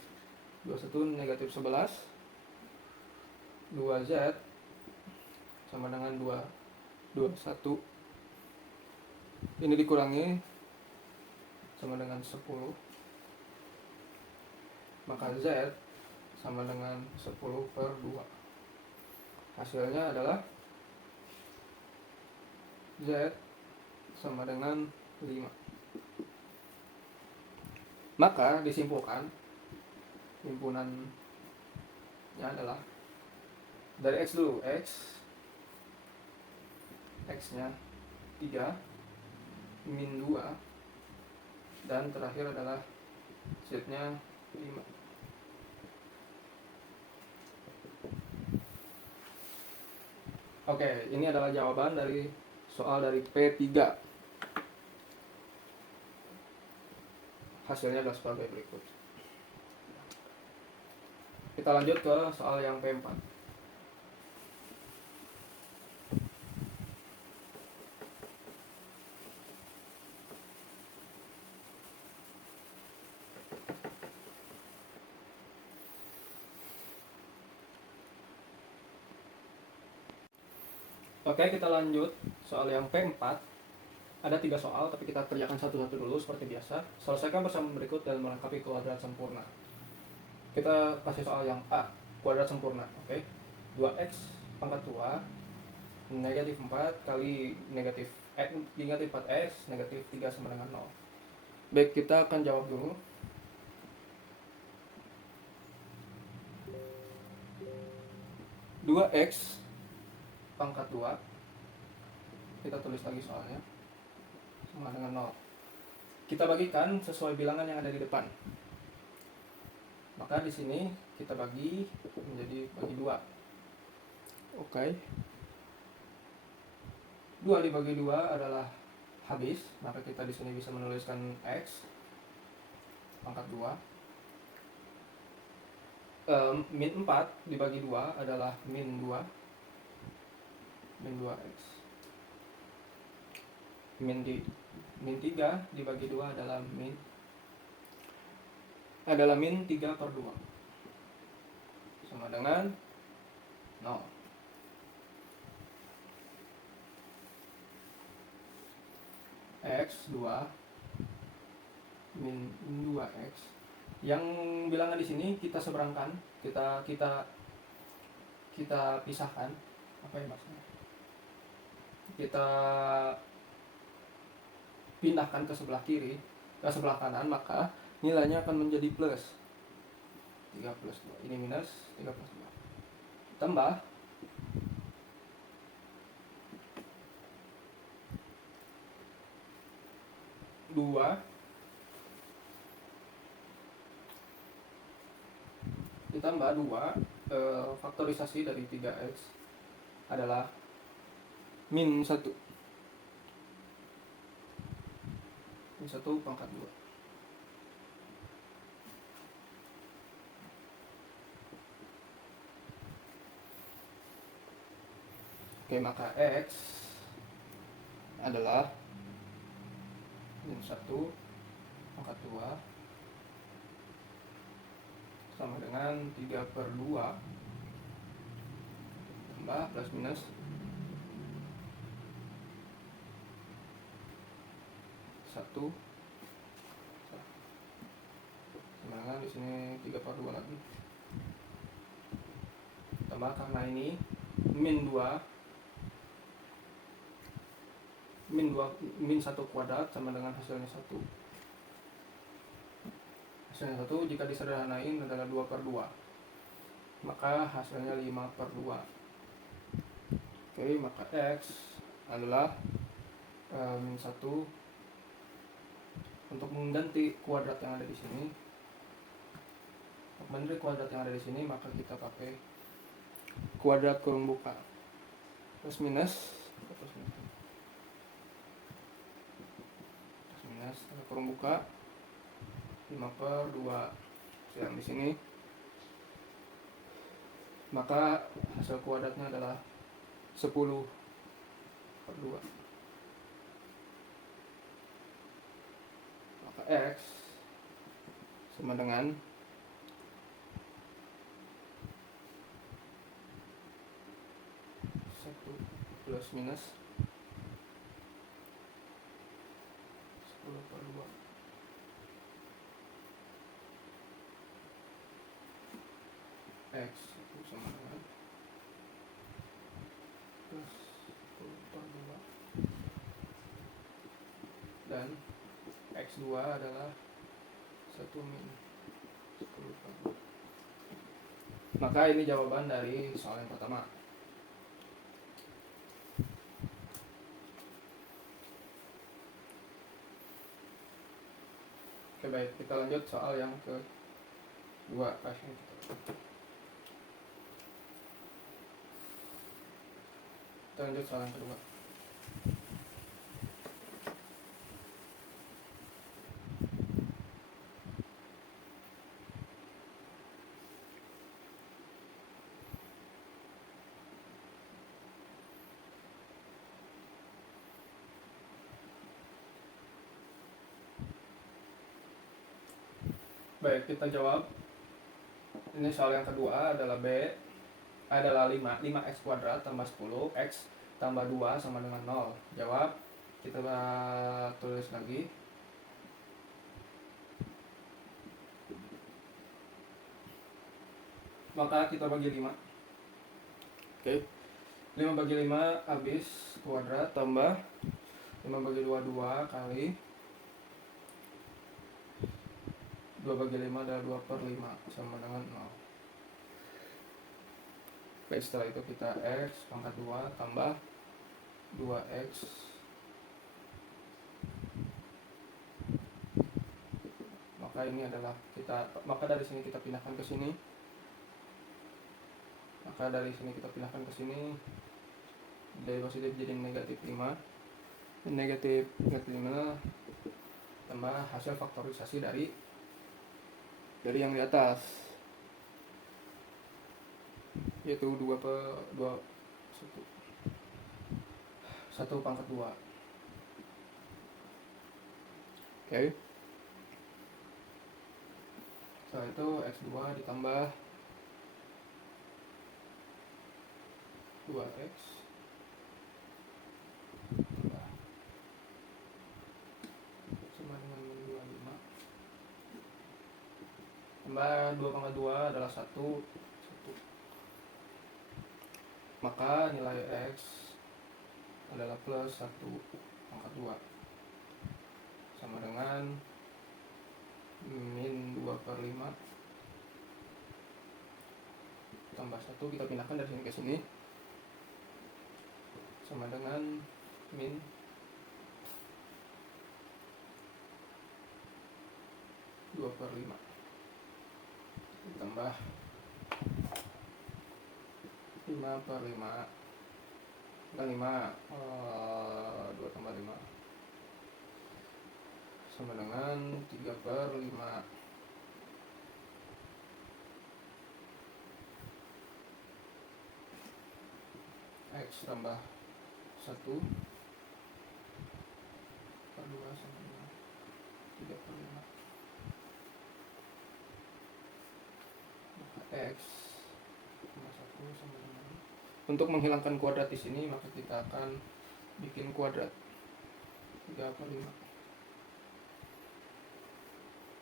21 negatif 11, 2Z sama dengan 21. Ini dikurangi sama dengan 10, maka Z sama dengan 10 per 2. Hasilnya adalah Z sama dengan 5. Maka disimpulkan, himpunannya adalah dari X dulu, X-nya 3, min 2, dan terakhir adalah Z-nya 5. Oke, ini adalah jawaban dari soal dari P3. Hasilnya adalah sebagai berikut. Kita lanjut ke soal yang P4. Oke, kita lanjut soal yang P4. Ada 3 soal, tapi kita kerjakan satu-satu dulu seperti biasa. Selesaikan bersama berikut dan melengkapi kuadrat sempurna. Kita kasih soal yang A, kuadrat sempurna. Oke. 2x pangkat 2 negatif 4 kali negatif 4x negatif 3 sama dengan 0. Baik, kita akan jawab dulu. Dua x pangkat 2, kita tulis lagi soalnya, sama dengan 0. Kita bagikan sesuai bilangan yang ada di depan. Maka di sini kita bagi menjadi bagi 2. Oke. 2 dibagi 2 adalah H habis, maka kita di sini bisa menuliskan X pangkat 2. Min 4 dibagi 2 adalah min 2 X. Min 3 dibagi 2 adalah min 3/2 sama dengan 0. X 2 min 2X. Yang bilangan di sini kita seberangkan, kita pisahkan. Apa ya maksudnya? Kita pindahkan ke sebelah kiri, ke sebelah kanan, maka nilainya akan menjadi plus 3 plus 2. Ini minus 3 plus 2. Tambah 2 ditambah 2 faktorisasi dari 3X adalah min 1 pangkat 2. Oke, maka X adalah min 1 pangkat 2 sama dengan 3/2 tambah plus minus 1 sama dengan di sini 3/2 lagi tambah, karena ini min 1 kuadrat sama dengan hasilnya 1. Hasilnya 1 jika disederhanain adalah 2/2, maka hasilnya 5/2. Oke, maka X adalah min 1. Untuk mengganti kuadrat yang ada di sini, maka kita pakai kuadrat kurung buka plus minus kurung buka 5/2 yang di sini, maka hasil kuadratnya adalah 10/2. Maka X sama dengan 1 plus minus 10/2. X itu sama dengan plus 10/2 dan X2 adalah 1 min 10/2. Maka ini jawaban dari soal yang pertama. Oke, baik, kita lanjut soal yang kedua. Kita lanjut soal yang kedua. Baik, kita jawab. Ini soal yang kedua adalah adalah 5x kuadrat tambah 10 x tambah 2 sama dengan 0. Jawab, kita tulis lagi. Maka kita bagi 5. Oke. 5/5 habis kuadrat tambah 5/2 2 kali 2/5 adalah 2/5 sama dengan 0. Baik, setelah itu kita X pangkat 2 tambah 2X maka ini adalah maka dari sini kita pindahkan ke sini. Dari positif jadi negatif 5. negatif 5 tambah hasil faktorisasi dari yang di atas, yaitu 2 per 2 1 pangkat 2. Oke. Setelah itu x2 ditambah 2x sama dengan 25 tambah 2,2 adalah 1. Maka nilai x adalah plus 1 pangkat 2 sama dengan min 2 per 5 tambah 1, kita pindahkan dari sini ke sini, sama dengan min 2 per 5 ditambah 5 per 5 bukan 5 2 tambah 5 sama dengan 3 per 5 x tambah 1 per 2 sama dengan 3 per 5 maka x tambah 1 sama dengan, untuk menghilangkan kuadrat di sini maka kita akan bikin kuadrat 3 per 5,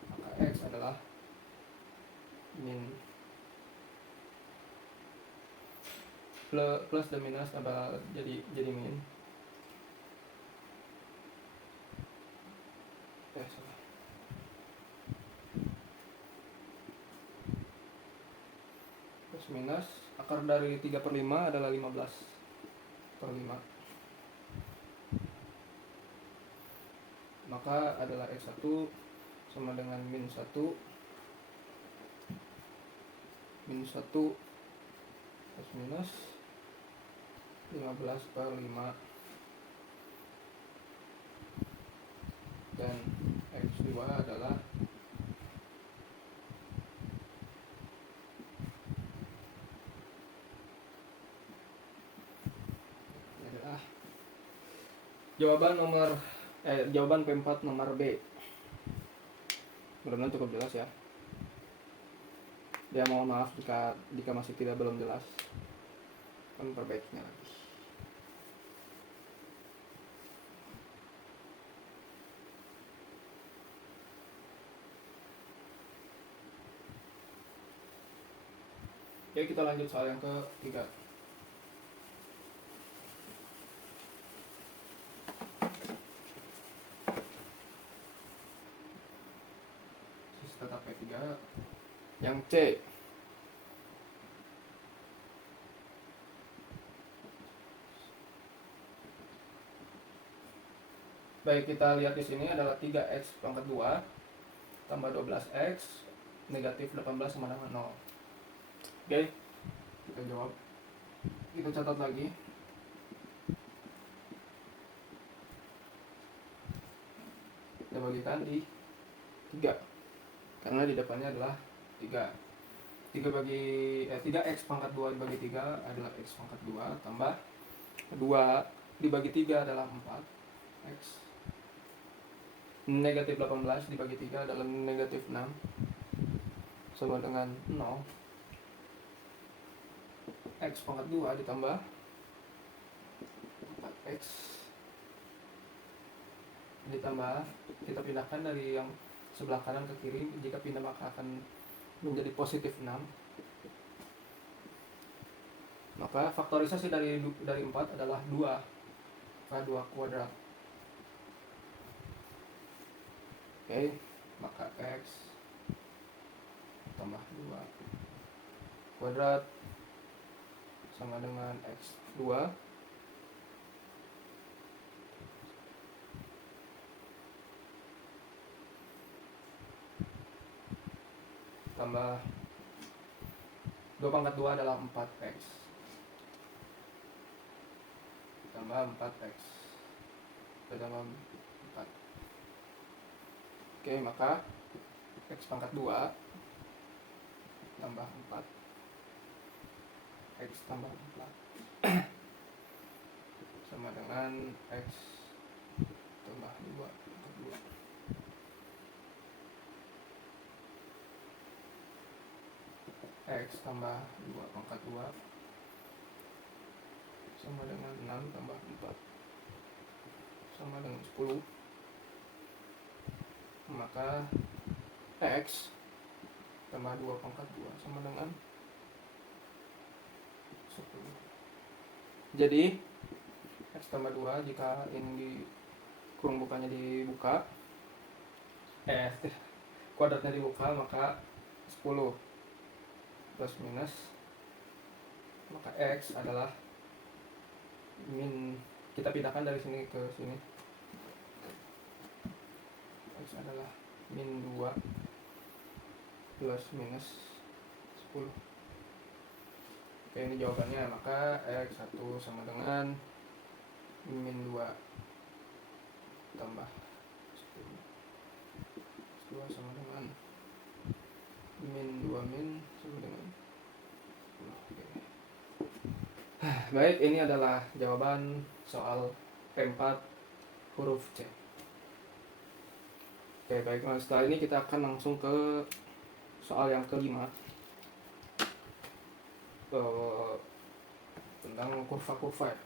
maka x adalah min plus dan minus tambah jadi min salah. Plus minus akar dari 3 per 5 adalah 15 per 5, maka adalah x1 sama dengan min 1 plus minus 15 per 5 dan x2 adalah jawaban P4 nomor B. Mudah-mudahan cukup jelas ya. Ya mohon maaf jika masih belum jelas, akan perbaikinya lagi. Oke, kita lanjut soal yang ketiga. Tetap P3 yang C. Baik, kita lihat di sini adalah 3x pangkat 2 tambah 12x negatif 18 sama dengan 0. Oke, kita jawab. Kita catat lagi. Kita bagikan di 3. Karena di depannya adalah 3. 3x pangkat 2 dibagi 3 adalah x pangkat 2 tambah 2 dibagi 3 adalah 4x. Negatif 18 dibagi 3 adalah negatif 6 sama dengan 0. X pangkat 2 ditambah 4x ditambah, kita pindahkan dari yang sebelah kanan ke kiri, jika pindah maka akan menjadi positif 6. Maka faktorisasi dari 4 adalah 2 K2 kuadrat. Oke, maka x tambah 2 kuadrat sama dengan x2 tambah 2 pangkat 2 adalah 4x tambah 4x tambah 4. Oke, maka X pangkat 2 tambah 4 X tambah 4 sama dengan X tambah 2 pangkat 2. X tambah 2 pangkat 2 sama dengan 6 tambah 4 sama dengan 10. Maka X tambah 2 pangkat 2 sama dengan 10. Jadi X tambah 2 jika ini di kurung bukanya dibuka, kuadratnya dibuka, maka 10 plus minus, maka X adalah min, kita pindahkan dari sini ke sini, X adalah min 2 plus minus 10. Oke, ini jawabannya. Maka X1 sama dengan min 2 tambah 10. X2 sama dengan min 2 min sama dengan 10. Oke. Baik, ini adalah jawaban soal P4 huruf C. Oke, baik. Nah, setelah ini kita akan langsung ke soal yang kelima, tentang kurva-kurva ya.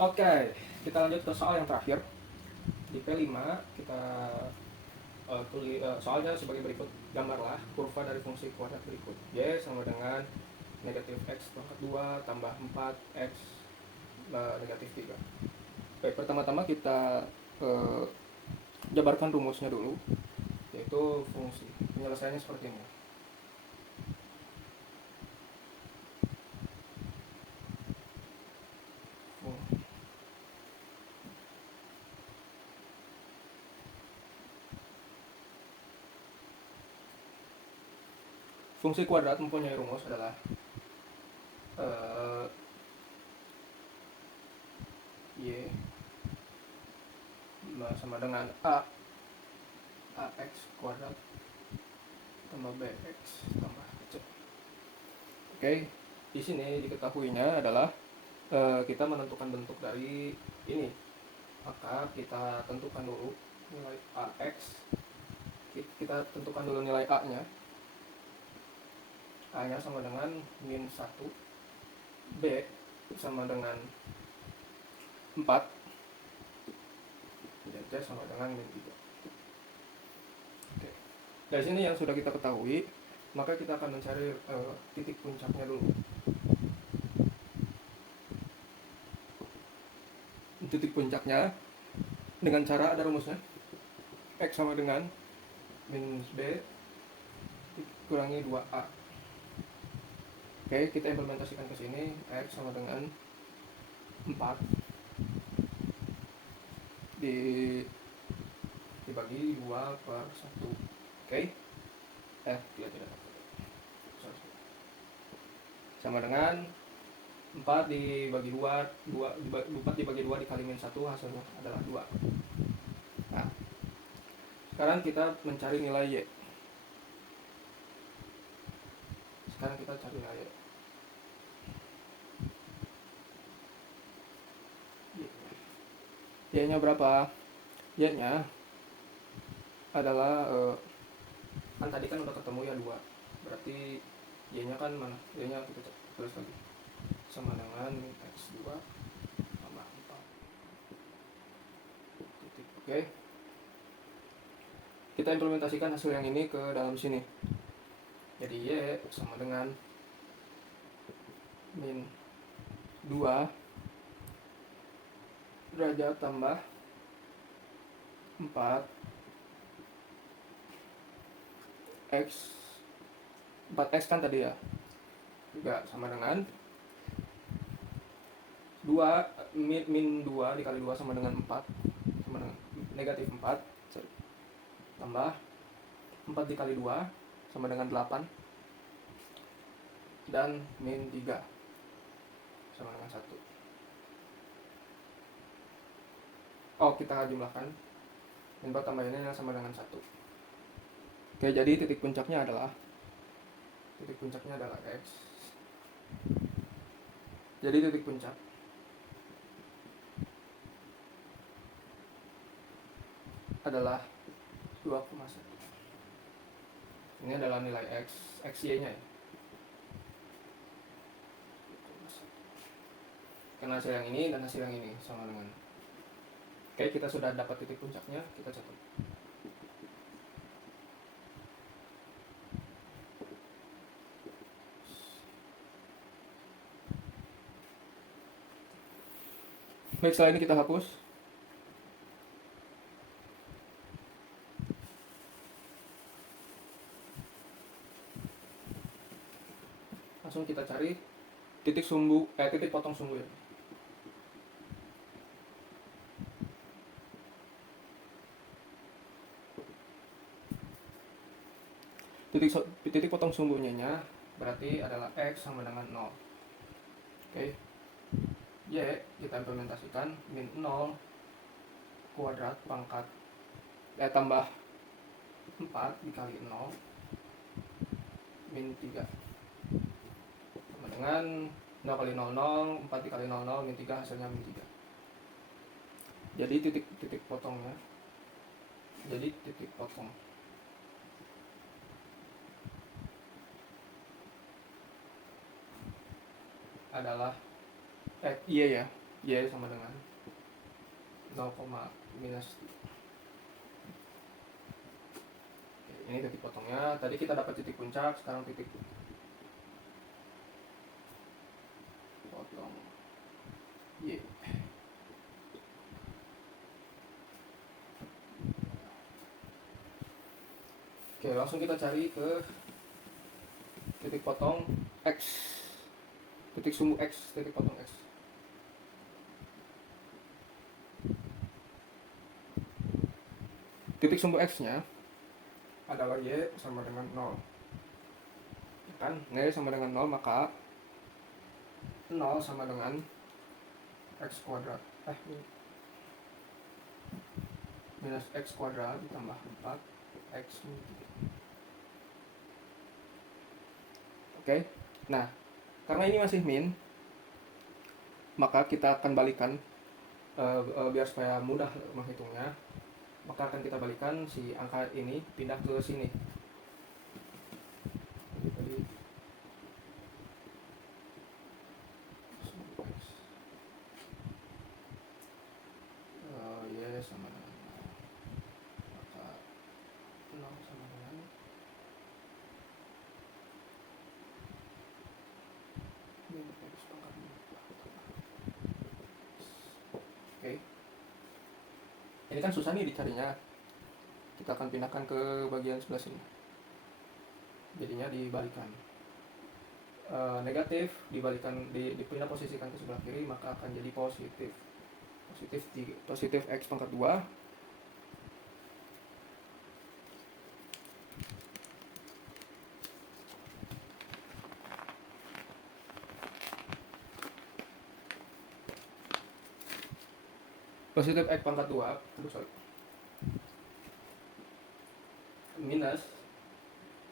Oke, kita lanjut ke soal yang terakhir. Di P5 kita soalnya sebagai berikut. Gambarlah kurva dari fungsi kuadrat berikut. Y sama dengan negatif X pangkat 2 tambah 4X negatif 3. Baik, pertama-tama kita jabarkan rumusnya dulu, yaitu fungsi. Penyelesaiannya seperti ini. Fungsi kuadrat mempunyai rumus adalah Y sama dengan AX kuadrat tambah BX tambah C. Oke, di sini diketahuinya adalah kita menentukan bentuk dari ini. Maka kita tentukan dulu nilai AX. Kita tentukan dulu nilai A-nya. A-nya sama dengan min 1, B sama dengan 4, dan C sama dengan min 3. Oke. Dari sini yang sudah kita ketahui, maka kita akan mencari titik puncaknya dulu. Titik puncaknya dengan cara ada rumusnya. X sama dengan minus B dikurangi 2A. Oke, kita implementasikan ke sini. X sama dengan 4 dibagi 2 per 1. Oke. Tidak. Sama dengan 4 dibagi 2, 4 dibagi 2 dikali min 1, hasilnya adalah 2. Nah, sekarang kita mencari nilai Y. Y-nya berapa? Y-nya adalah kan tadi kan udah ketemu ya 2. Berarti Y-nya kan mana? Y-nya kita tulis lagi. Sama dengan X2 tambah 4. Titik. Oke. Kita implementasikan hasil yang ini ke dalam sini. Jadi Y sama dengan min 2 derajat tambah 4 X 4X kan tadi ya, juga sama dengan 2 min 2 dikali 2 sama dengan 4, sama dengan negatif 4 tambah 4 dikali 2 sama dengan 8, dan min 3 sama dengan 1. Oh, kita jumlahkan min 4 tambah ini sama dengan 1. Oke, jadi titik puncaknya adalah X. Jadi titik puncak adalah 2,1. Ini adalah nilai XY-nya ya. Karena hasil yang ini dan hasil yang ini sama dengan. Oke, kita sudah dapat titik puncaknya, kita catat. Baik, setelah ini kita hapus. Langsung kita cari titik potong sumbu ya. Titik potong sumbunya berarti adalah X sama dengan 0. Oke. Y kita implementasikan min 0 kuadrat pangkat tambah 4 dikali 0 min 3 sama dengan 0 kali 0, 0, 4 dikali 0, 0, min 3 hasilnya min 3. Jadi titik potongnya adalah Y ya. Y sama dengan 0, minus 3. Ini titik potongnya. Tadi kita dapat titik puncak, sekarang titik potong Y. Oke, langsung kita cari ke titik potong X. Titik sumbu X, titik potong X. Titik sumbu X-nya adalah Y sama dengan 0. Kan, Y sama dengan 0, maka 0 sama dengan X kuadrat. Minus X kuadrat ditambah 4 X min 3. Oke, nah karena ini masih min, maka kita akan balikan biar supaya mudah menghitungnya. Maka akan kita balikan si angka ini pindah ke sini. Jadi Y sama dengan maka 0 sama dengan min X pangkat 2. Oke. Ini kan susah nih dicarinya. Kita akan pindahkan ke bagian sebelah sini. Jadinya dibalikan. Negatif dibalikan, dipindah posisikan ke sebelah kiri, maka akan jadi positif X pangkat 2 positif X pangkat 2 minus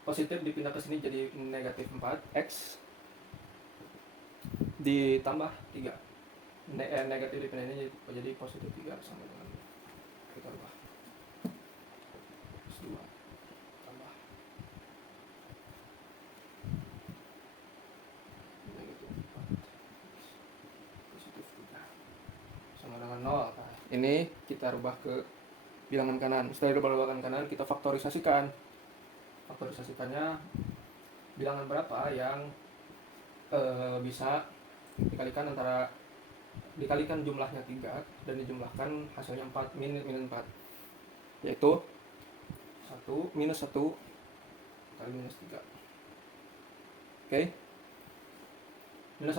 positif dipindah ke sini jadi negatif 4 X ditambah 3. Negatif dipindah ini jadi positif 3 sama dengan kita ubah plus 2 tambah negatif 4 positif 3 sama dengan 0. Nah, ini kita rubah ke bilangan kanan. Setelah dirubah bilangan kanan, kita faktorisasikan. Faktorisasikannya bilangan berapa yang bisa dikalikan jumlahnya 3 dan dijumlahkan hasilnya 4 min 4, yaitu 1 minus 1 kali minus 3. Oke. Minus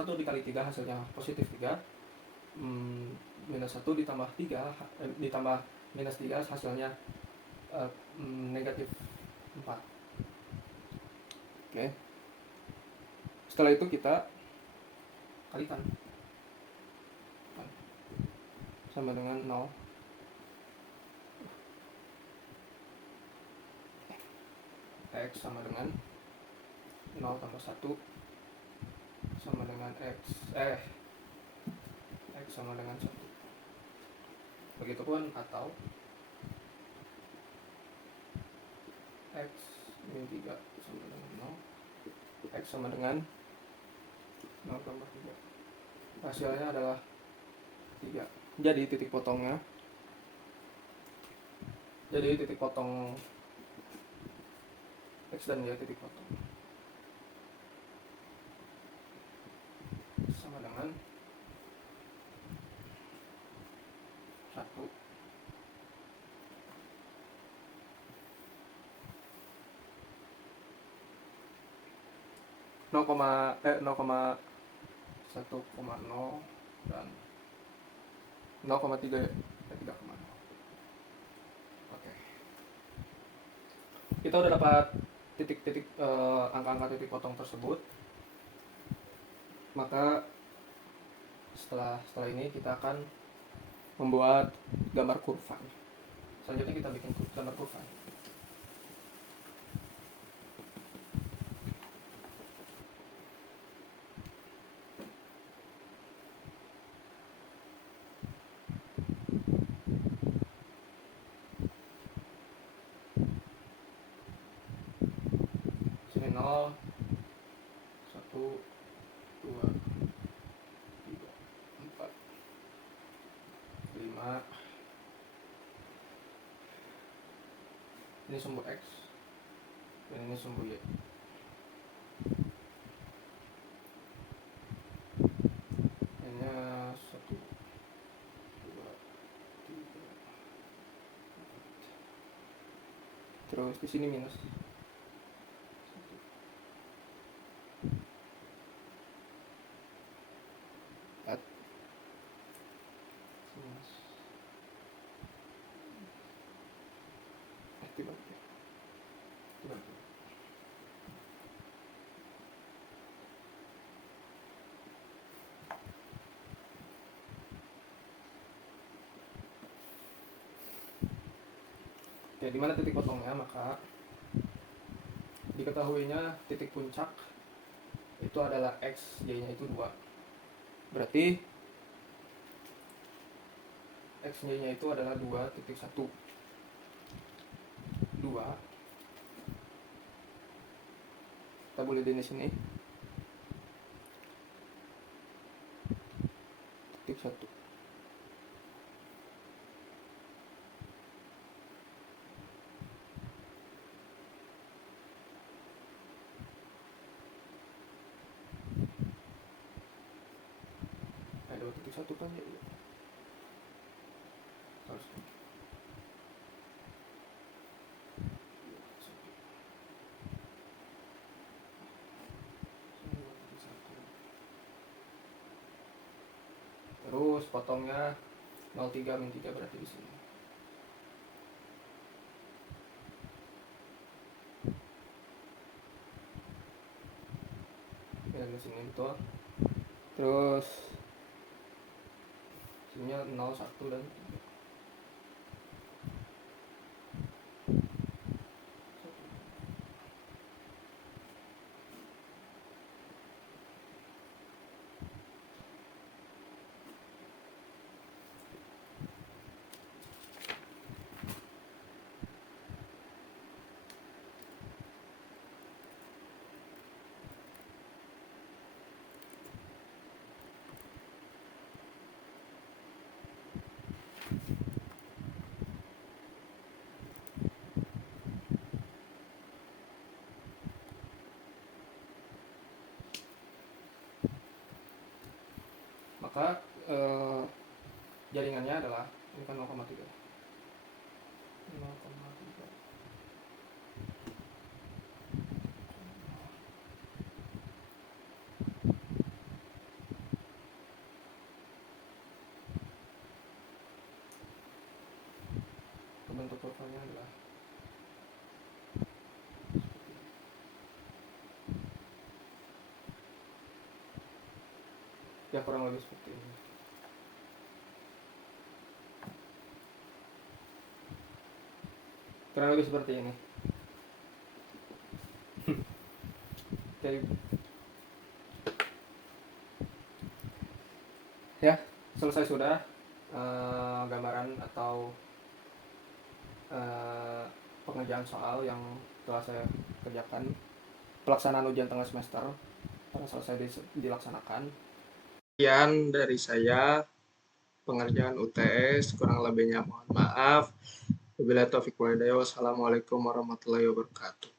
1 dikali 3 hasilnya positif 3. Minus 1 ditambah 3 ditambah minus 3 hasilnya negatif 4. Oke. Setelah itu kita kalikan sama dengan 0. X sama dengan 0 tambah 1 sama dengan X sama dengan 1. Begitupun atau X min 3 sama dengan 0, X sama dengan 0 tambah 3. Hasilnya adalah 3. Jadi titik potong X dan Y titik potong sama dengan 1 0,1,0 dan 0,3 ya, 3,0. Oke. Kita udah dapat titik-titik angka-angka titik potong tersebut. Maka setelah ini kita akan membuat gambar kurva. Selanjutnya kita bikin gambar kurva. Sini 0, 1, 2, 3, 4, 5. Ini sumbu X dan ini sumbu Y. Hanya 1, 2, 3. Terus di sini minus. Oke, di mana titik potongnya? Maka diketahuinya titik puncak itu adalah X, Y-nya itu 2. Berarti X, Y-nya itu adalah 2.1. 2. Kita boleh di sini. Titik 1. Ada titik 1 kan ya? Harus. Terus potongnya 0,3 min 3 berarti di sini. Ya, di sini betul. Terus sininya 0, 1 dan 3. Maka jaringannya adalah ini kan 0,3. 0,3. Bentuk kurvanya adalah Ya kurang lebih seperti ini. Kurang lebih seperti ini. Jadi ya selesai sudah gambaran atau pengerjaan soal yang telah saya kerjakan. Pelaksanaan ujian tengah semester telah selesai dilaksanakan. Sekian dari saya, pengerjaan UTS, kurang lebihnya mohon maaf. Wabillahi taufiq wal hidayah. Wassalamualaikum warahmatullahi wabarakatuh.